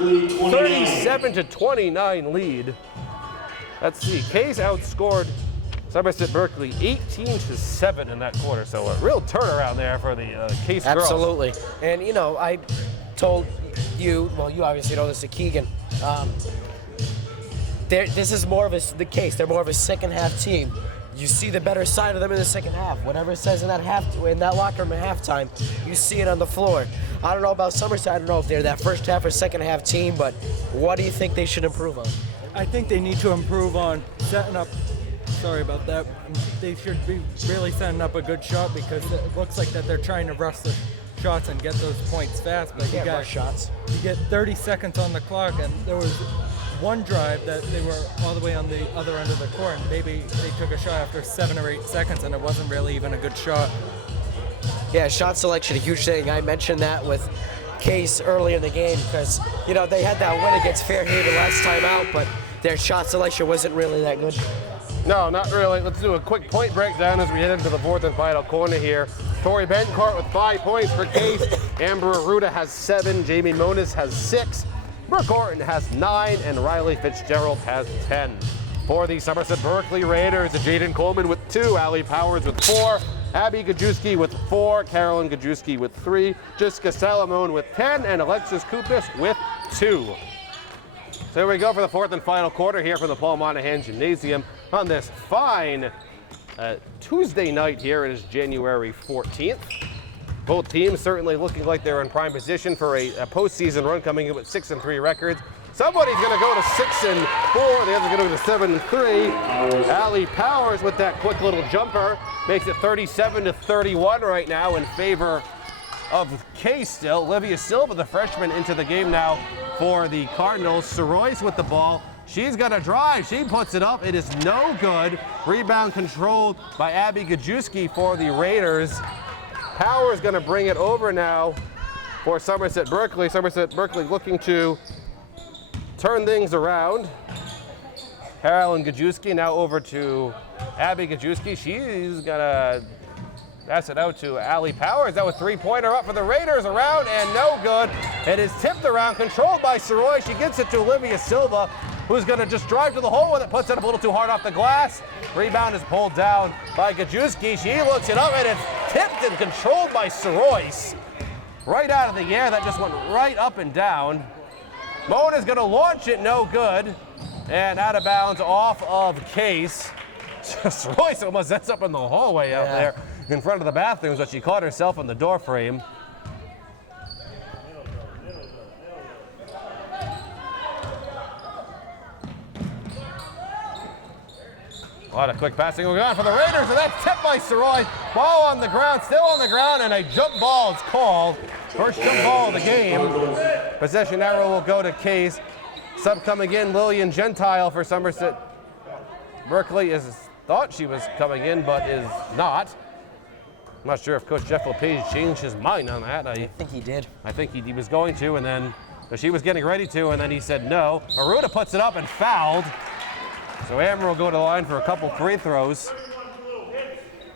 37-29 lead. Let's see, Case outscored Somerset-Berkley 18-7 in that quarter, so a real turnaround there for the Case girls. Absolutely. And, you know, I told you, well, you obviously know this, Keegan, this is more of the Case. They're more of a second-half team. You see the better side of them in the second half. Whatever it says in that locker room at halftime, you see it on the floor. I don't know about Somerset. I don't know if they're that first half or second half team, but what do you think they should improve on? I think they need to improve on setting up. Sorry about that. They should be really setting up a good shot because it looks like that they're trying to rush the shots and get those points fast. But you got shots. You get 30 seconds on the clock, and there was one drive that they were all the way on the other end of the court, and maybe they took a shot after 7 or 8 seconds, and it wasn't really even a good shot. Yeah, shot selection, a huge thing. I mentioned that with Case early in the game because, you know, they had that win against Fairhaven last time out, but their shot selection wasn't really that good. No, not really. Let's do a quick point breakdown as we head into the fourth and final corner here. Tori Bencourt with 5 points for Case. Amber Aruda has 7. Jamie Moniz has 6. Brooke Orton has 9. And Riley Fitzgerald has 10. For the Somerset-Berkley Raiders, Jaden Coleman with 2. Allie Powers with 4. Abby Gajewski with 4. Carolyn Gajewski with 3. Jessica Salamone with 10. And Alexis Kupis with 2. So here we go for the fourth and final quarter here from the Paul Monahan Gymnasium on this fine Tuesday night here. It is January 14th. Both teams certainly looking like they're in prime position for a postseason run, coming in with 6-3 records. Somebody's going to go to 6-4. The other's going to go to 7-3. Allie Powers with that quick little jumper makes it 37-31 right now in favor of Case still. Olivia Silva, the freshman, into the game now for the Cardinals. Soroyce with the ball. She's going to drive. She puts it up. It is no good. Rebound controlled by Abby Gajewski for the Raiders. Powers going to bring it over now for Somerset-Berkley. Somerset-Berkley looking to turn things around. Carolyn Gajewski now over to Abby Gajewski. She's going to pass it out to Allie Powers. That was 3-pointer up for the Raiders, around and no good. It is tipped around, controlled by Soroy. She gets it to Olivia Silva, who's going to just drive to the hole with it, puts it up a little too hard off the glass. Rebound is pulled down by Gajewski. She looks it up, and it's tipped and controlled by Soroyce. Right out of the air, that just went right up and down. Mona's going to launch it, no good. And out of bounds off of Case. Soroyce almost ends up in the hallway out there in front of the bathrooms, but she caught herself in the door frame. A lot of quick passing going on for the Raiders, and that's tipped by Soroy. Ball on the ground, still on the ground, and a jump ball is called. First jump ball of the game. Possession arrow will go to Case. Sub coming in, Lillian Gentile for Somerset-Berkley thought she was coming in, but is not. I'm not sure if Coach Jeff LePage changed his mind on that. I think he did. I think he was going to, and then she was getting ready to, and then he said no. Aruda puts it up and fouled. So Amber will go to the line for a couple free throws.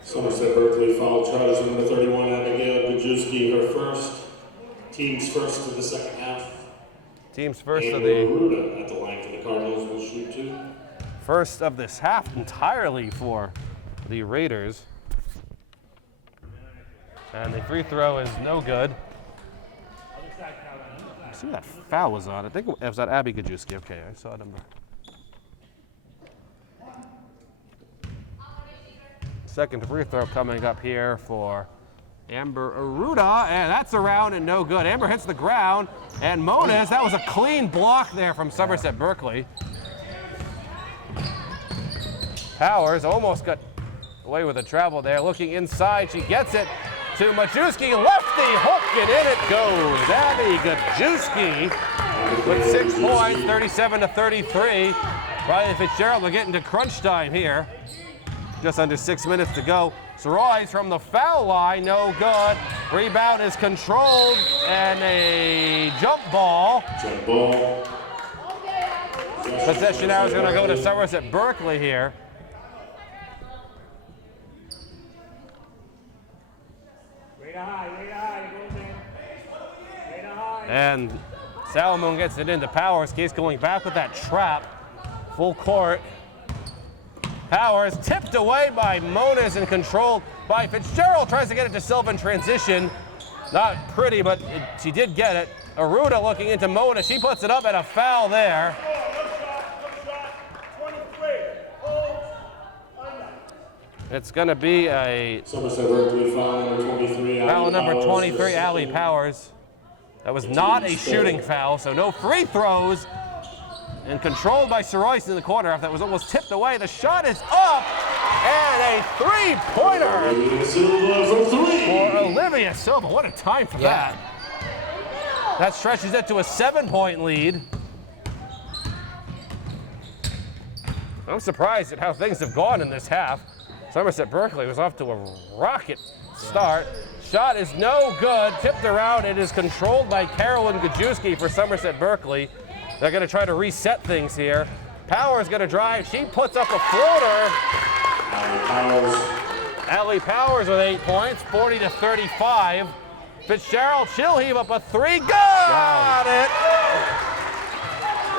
Somerset-Berkley foul charge number 31, Abigail Gajewski, her first, Teams first of the second half. Teams first And of the Aruda at the line for the Cardinals will shoot 2. first of this half entirely for the Raiders. And the free throw is no good. See what that foul was on. I think it was on Abby Gajewski. Okay, I saw a number. Second free throw coming up here for Amber Aruda, and that's around and no good. Amber hits the ground, and Moniz, that was a clean block there from Somerset-Berkley. Powers almost got away with the travel there. Looking inside, she gets it to Majewski, lefty hook, and in it goes. Abby Gajewski with 6 points, 37-33. Riley Fitzgerald will get into crunch time here. Just under 6 minutes to go. Sarois from the foul line, no good. Rebound is controlled, and a jump ball. Jump ball. Possession now is going to go to Somerset-Berkley here. And Salomon gets it into Powers. Case going back with that trap. Full court. Powers tipped away by Moniz and controlled by Fitzgerald. Tries to get it to Silva in transition. Not pretty, but she did get it. Aruda looking into Moniz. She puts it up and a foul there. It's going to be a Somerset-Berkley foul number 23. foul number 23, Allie Powers. That was not a shooting foul, so no free throws. And controlled by Sarois in the corner. After that was almost tipped away. The shot is up, and a three-pointer for Olivia Silva. What a time for that. That stretches it to a 7-point lead. I'm surprised at how things have gone in this half. Somerset-Berkley was off to a rocket start. Shot is no good, tipped around. It is controlled by Carolyn Gajewski for Somerset-Berkley. They're going to try to reset things here. Powers going to drive. She puts up a floater. Allie Powers with 8 points, 40-35. Fitzgerald, she'll heave up a three. Got it!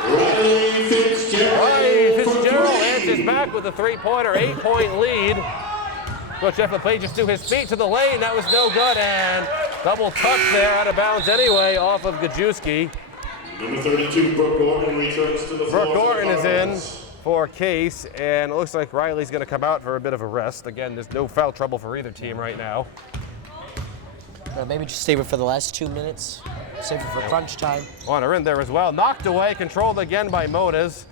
Riley Fitzgerald answers back with a three-pointer, 8-point lead. Coach Jeff LePage just to his feet to the lane. That was no good, and double touch there, out of bounds anyway, off of Gajewski. Number 32, Brooke Gordon returns to the floor. Brooke Gordon is in for Case, and it looks like Riley's going to come out for a bit of a rest. Again, there's no foul trouble for either team right now. Maybe just save it for the last 2 minutes. Save it for crunch time. On her in there as well. Knocked away, controlled again by Moniz.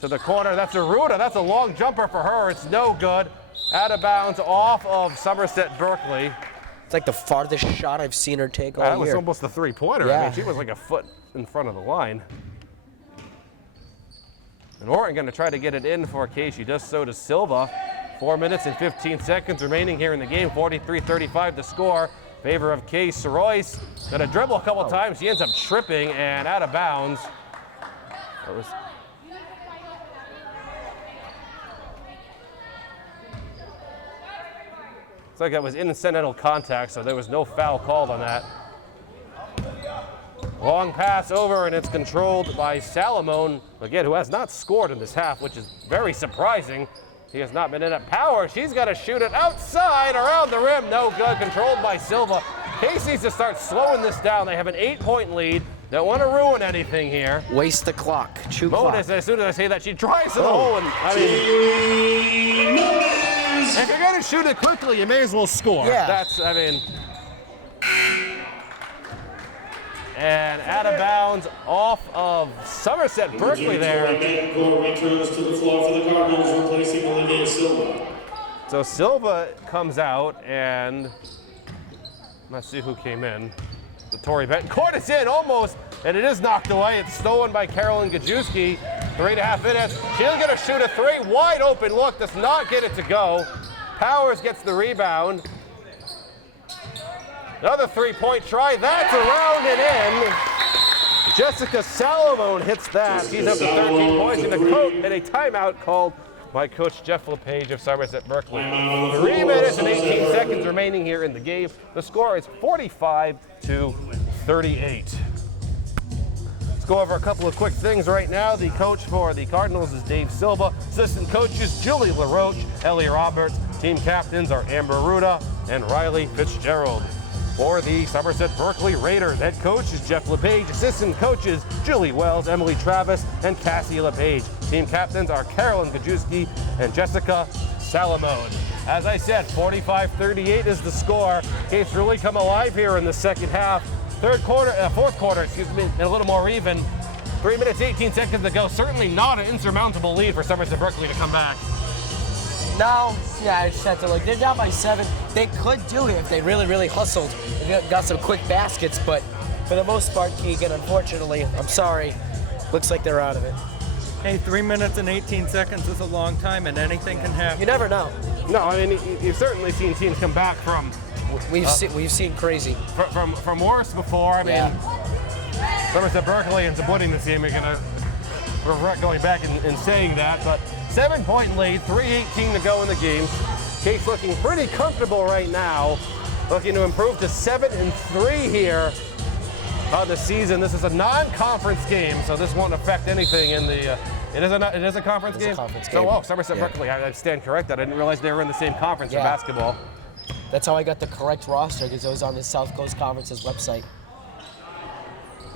To the corner, that's Aruda. That's a long jumper for her. It's no good. Out of bounds off of Somerset-Berkley. It's like the farthest shot I've seen her take all That was year. almost the three-pointer. Yeah. I mean, she was like a foot in front of the line. And Orton going to try to get it in for Case. She does so to Silva. 4 minutes and 15 seconds remaining here in the game. 43-35 to score. Favor of Case. Sarois going to dribble a couple times. She ends up tripping and out of bounds. That was looks like that was incidental contact, so there was no foul called on that. Long pass over, and it's controlled by Salomon, again, who has not scored in this half, which is very surprising. He has not been in at power. She's got to shoot it outside, around the rim. No good, controlled by Silva. Case needs to start slowing this down. They have an 8-point lead. Don't want to ruin anything here. Waste the clock. Chew Moniz, clock. as soon as I say that, she drives to the hole. And I mean, if you're going to shoot it quickly, you may as well score. Yeah. That's, I mean. And out of bounds off of Somerset-Berkley there. Returns to the floor for the Cardinals, replacing Olivia Silva. So Silva comes out, and let's see who came in. The Tory Betancourt is in almost, and it is knocked away. It's stolen by Carolyn Gajewski. 3.5 minutes. She's going to shoot a three. Wide open look, does not get it to go. Powers gets the rebound. Another three-point try. That's around and in. Jessica Salomon hits that. She's up to 13 points in a timeout called by Coach Jeff LePage of Somerset-Berkley. 3 minutes and 18 seconds remaining here in the game. The score is 45-40. 38. Let's go over a couple of quick things right now. The coach for the Cardinals is Dave Silva. Assistant coaches Julie LaRoche, Ellie Roberts. Team captains are Amber Ruda and Riley Fitzgerald. For the Somerset-Berkley Raiders, head coach is Jeff LePage. Assistant coaches Julie Wells, Emily Travis, and Cassie LePage. Team captains are Carolyn Gajewski and Jessica Salamone. As I said, 45-38 is the score. Case really come alive here in the second half. Fourth quarter, and a little more even. 3 minutes, 18 seconds to go. Certainly not an insurmountable lead for Somerset-Berkley to come back. No, yeah, I just have to look. They're down by 7. They could do it if they really, really hustled and got some quick baskets, but for the most part, Keegan, unfortunately, I'm sorry, looks like they're out of it. Hey, 3 minutes and 18 seconds is a long time, and anything can happen. You never know. No, I mean, you've certainly seen teams come back from We've seen crazy. From worse before. I mean, Somerset-Berkley ends up winning this game. You're going to regret going back and saying that. But 7-point lead, 3:18 to go in the game. Case looking pretty comfortable right now. Looking to improve to 7-3 here on the season. This is a non-conference game, so this won't affect anything in the. It is a conference game? It's a conference game. Oh, Somerset-Berkley. I stand corrected. I didn't realize they were in the same conference for basketball. That's how I got the correct roster, because it was on the South Coast Conference's website.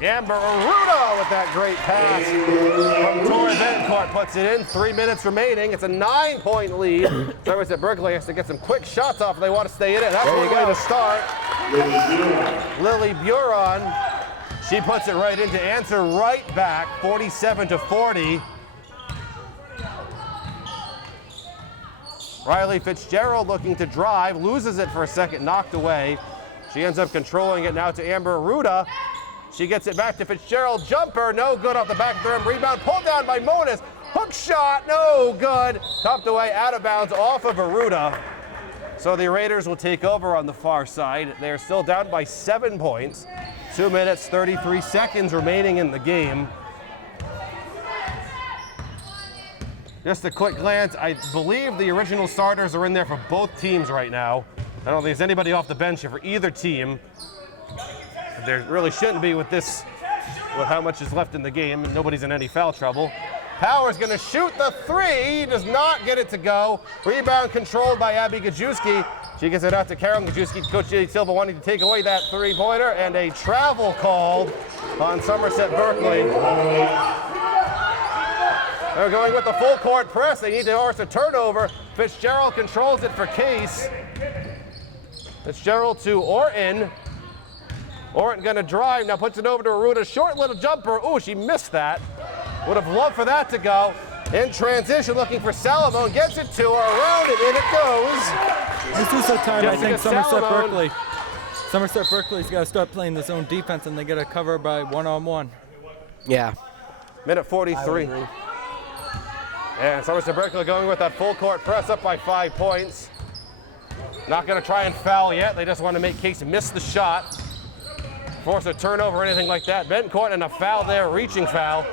Amber Aruda with that great pass from Tori Bencourt puts it in. 3 minutes remaining. It's a 9-point lead. Somerset-Berkley has to get some quick shots off if they want to stay in it. That's one way to start. Lily Buron. She puts it right in to answer right back, 47-40. Riley Fitzgerald looking to drive, loses it for a second, knocked away. She ends up controlling it now to Amber Aruda. She gets it back to Fitzgerald, jumper, no good off the back of the rim, rebound pulled down by Monas. Hook shot, no good. Topped away, out of bounds, off of Aruda. So the Raiders will take over on the far side. They're still down by 7 points. 2 minutes, 33 seconds remaining in the game. Just a quick glance, I believe the original starters are in there for both teams right now. I don't think there's anybody off the bench here for either team. There really shouldn't be with how much is left in the game, and nobody's in any foul trouble. Power's gonna shoot the 3, does not get it to go. Rebound controlled by Abby Gajewski. She gets it out to Carolyn Gajewski. Coach J. Silva wanting to take away that 3-pointer, and a travel called on Somerset-Berkley. They're going with the full court press. They need to force a turnover. Fitzgerald controls it for Case. Fitzgerald to Orton. Orton gonna drive, now puts it over to Aruda. Short little jumper, ooh, she missed that. Would have loved for that to go. In transition, looking for Salamone, gets it to her, around it, and it goes. This is the time Jessica I think Salamone. Somerset-Berkley's got to start playing the zone defense, and they got to cover by one-on-one. Yeah. Minute 43. And Somerset-Berkley going with that full court press up by 5 points. Not gonna try and foul yet. They just want to make Case miss the shot. Force a turnover or anything like that. Bencourt and a foul there, reaching foul.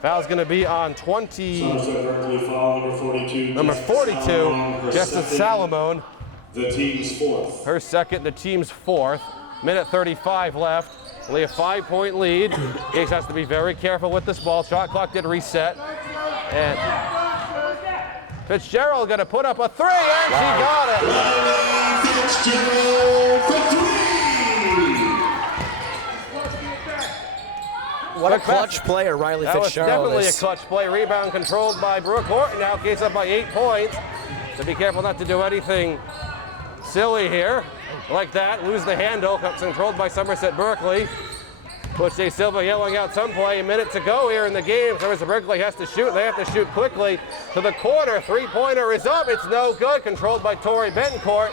Foul's gonna be on Somerset-Berkley foul number 42, Justice Salamone. The team's 4th. Her second, the team's 4th. Minute 35 left. Only a 5-point lead. Case has to be very careful with this ball. Shot clock did reset. And Fitzgerald gonna put up a 3, and she got it. Fitzgerald for 3. What a clutch player, Riley That was Fitzgerald definitely is. a clutch play. Rebound controlled by Brooke Horton. Now Case up by 8 points. So be careful not to do anything silly here. Like that, lose the handle, controlled by Somerset-Berkley. Coach J. Silva yelling out some play. A minute to go here in the game. Somerset-Berkley has to shoot. They have to shoot quickly to the corner. 3-pointer is up. It's no good. Controlled by Tori Bencourt.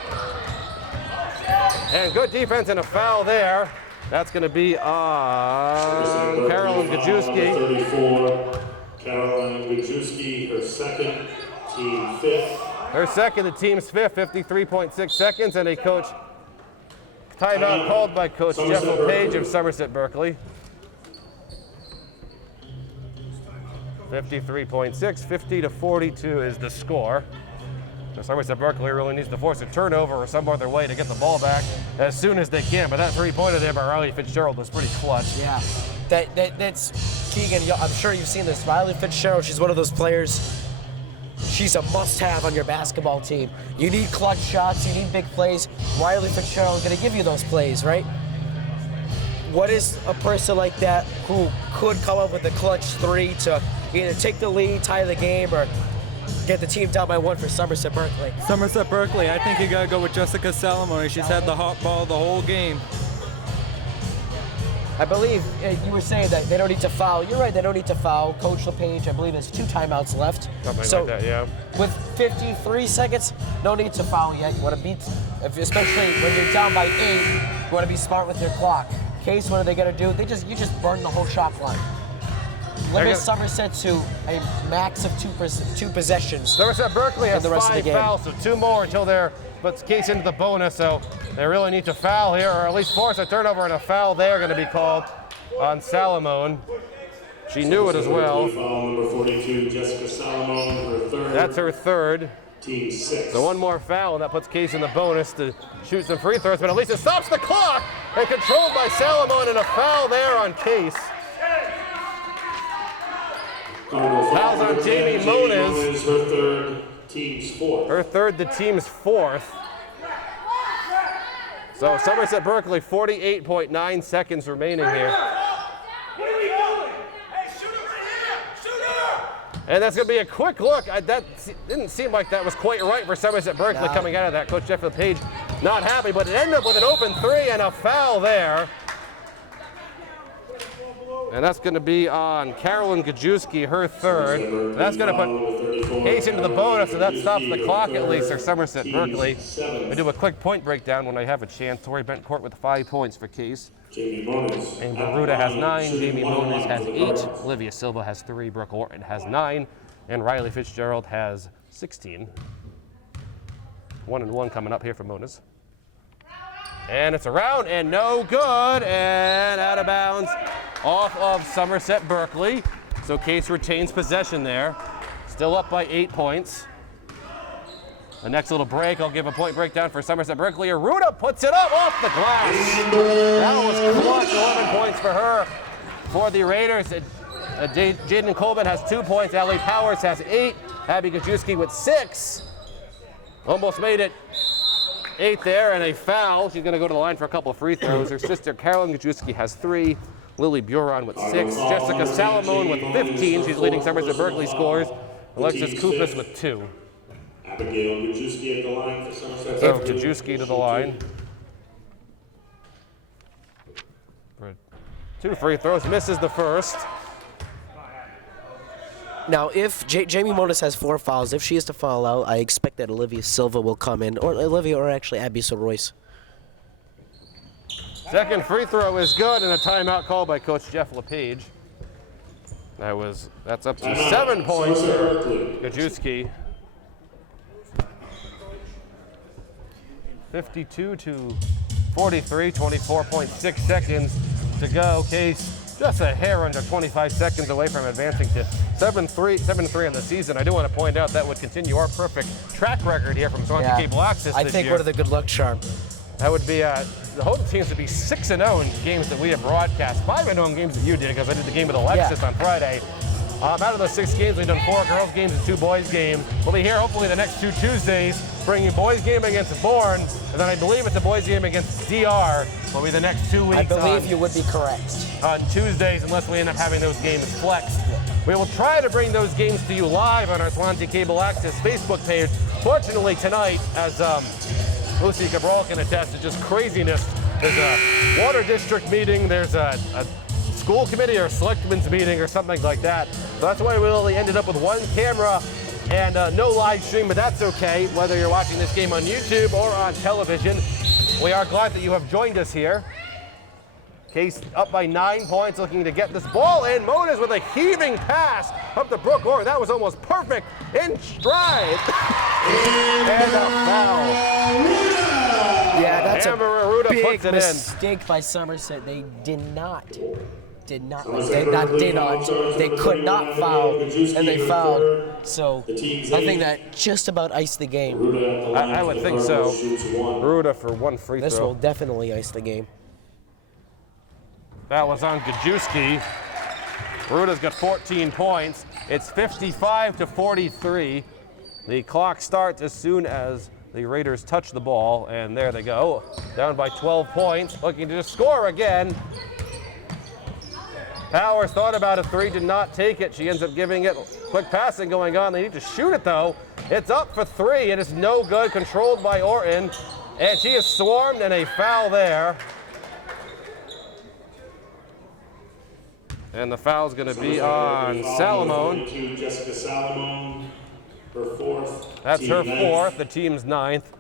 And good defense and a foul there. That's going to be on Carolyn Gajewski. 34. Carolyn Gajewski, her second, team 5th. Her second, the team's 5th, 53.6 seconds, and a coach timeout called by Coach Jeff LePage of Somerset-Berkley. 53.6, 50-42 is the score. So Somerset-Berkley really needs to force a turnover or some other way to get the ball back as soon as they can. But that three-pointer there by Riley Fitzgerald was pretty clutch. Yeah, that's Keegan. I'm sure you've seen this. Riley Fitzgerald, she's one of those players. She's a must-have on your basketball team. You need clutch shots, you need big plays. Riley Fitzgerald is going to give you those plays, right? What is a person like that who could come up with a clutch three to either take the lead, tie the game, or get the team down by one for Somerset-Berkley? Somerset-Berkley, I think you got to go with Jessica Salamone. She's had the hot ball the whole game. I believe you were saying that they don't need to foul. You're right, they don't need to foul. Coach LePage, I believe, has 2 timeouts left. Something like that, yeah. With 53 seconds, no need to foul yet. You want to beat, especially when you're down by 8, you want to be smart with your clock. Case, what are they going to do? You just burn the whole shot clock. Limit Somerset to a max of two possessions. Somerset-Berkley has the rest of the 5 game. fouls, so 2 more until they're puts Case into the bonus. So they really need to foul here, or at least force a turnover, and a foul there going to be called on Salamone. She knew it as well. Foul number 42, Jessica Salamone, her third. That's her third. Team 6. So 1 more foul, and that puts Case in the bonus to shoot some free throws, but at least it stops the clock, and controlled by Salamone, and a foul there on Case. Fouls on Jamie Moniz. Her third, team's 4th. Her third, the team's 4th. So Somerset-Berkley, 48.9 seconds remaining here. And that's going to be a quick look. That didn't seem like that was quite right for Somerset-Berkley coming out of that. Coach Jeff LePage not happy, but it ended up with an open 3 and a foul there. And that's going to be on Carolyn Gajewski, her third. That's going to put Case into the bonus, and that stops the clock at least for Somerset-Berkley. We do a quick point breakdown when I have a chance. Tori Bentcourt with 5 points for Case. And Garuda has 9, Jamie Moniz has 8, Olivia Silva has 3, Brooke Orton has 9, and Riley Fitzgerald has 16. 1-1 coming up here for Moniz. And it's around and no good, and out of bounds off of Somerset-Berkley. So Case retains possession there. Still up by 8 points. The next little break, I'll give a point breakdown for Somerset-Berkley. Aruda puts it up off the glass. That was clutch, 11 points for her. For the Raiders, Jaden Colvin has 2 points. Allie Powers has 8. Abby Gajewski with 6. Almost made it 8 there, and a foul. She's going to go to the line for a couple of free throws. Her sister Carolyn Gajewski has 3. Lily Buron with 6. Jessica Salamone with 15. She's leading Somerset-Berkley scores. Alexis Kupas with 2. Abigail Gajewski at the line for Somerset. So Gajewski to the line. For 2 free throws, misses the first. Now, if Jamie Moniz has 4 fouls, if she is to foul out, I expect that Olivia Silva will come in, or Olivia, or actually Abby Royce. Second free throw is good, and a timeout called by Coach Jeff LePage. That's up to 7 points for Gajewski. 52 to 43, 24.6 seconds to go. Case just a hair under 25 seconds away from advancing to 7-3 in the season. I do want to point out that would continue our perfect track record here from Swansea Cable Access this year. I think we're the good luck charm. That would be, the whole team to be 6-0 in games that we have broadcast. 5-0 in games that you did, because I did the game with Alexis on Friday. Out of those 6 games, we've done 4 girls games and 2 boys games. We'll be here hopefully the next 2 Tuesdays, bringing boys game against Bourne, and then I believe it's a boys game against DR. Will be the next 2 weeks. I believe you would be correct. On Tuesdays, unless we end up having those games flexed. We will try to bring those games to you live on our Swansea Cable Access Facebook page. Fortunately tonight, as Lucy Cabral can attest, it's just craziness. There's a water district meeting, there's a school committee or selectmen's meeting or something like that. So that's why we only ended up with 1 camera and no live stream, but that's okay, whether you're watching this game on YouTube or on television. We are glad that you have joined us here. Case up by 9 points, looking to get this ball in. Moniz with a heaving pass up to Brooke Orr. That was almost perfect in stride. And a foul. Yeah, that's Amber Aruda a big puts it mistake by Somerset. They did not they could not foul, and they fouled. So I think that just about iced the game. I would think so. Ruda for one free throw. This will definitely ice the game. That was on Gajewski. Ruda's got 14 points. It's 55-43. The clock starts as soon as the Raiders touch the ball, and there they go. Down by 12 points, looking to score again. Powers thought about a three, did not take it. She ends up giving it quick passing going on. They need to shoot it though. It's up for three. It is no good, controlled by Orton. And she is swarmed and a foul there. And the foul's gonna be on Salamone. Jessica Salamone, her fourth. That's her fourth, the team's ninth.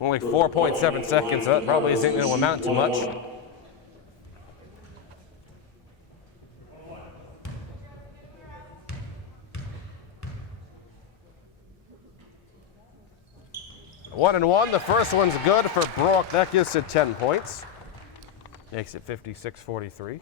Only 4.7 seconds, so that probably isn't gonna amount to much. One and one. The first one's good for Brook. That gives it 10 points. Makes it 56-43.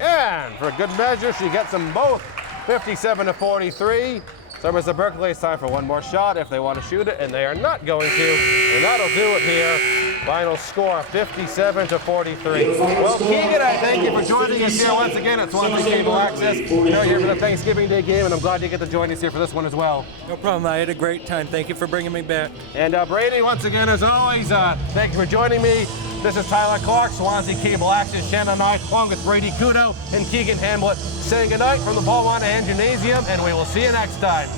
And for good measure, she gets them both 57-43. Somerset-Berkley, it's time for one more shot if they want to shoot it, and they are not going to. And that'll do it here. Final score, 57-43. Well, Keegan, I thank you for joining us here once again at Swansea Cable Access. We're here for the Thanksgiving Day game, and I'm glad you get to join us here for this one as well. No problem. I had a great time. Thank you for bringing me back. And Brady, once again, as always, thank you for joining me. This is Tyler Clark, Swansea Cable Access, Shannon and I, along with Brady Kudo and Keegan Hamlet, saying goodnight from the Monahan Gymnasium, and we will see you next time.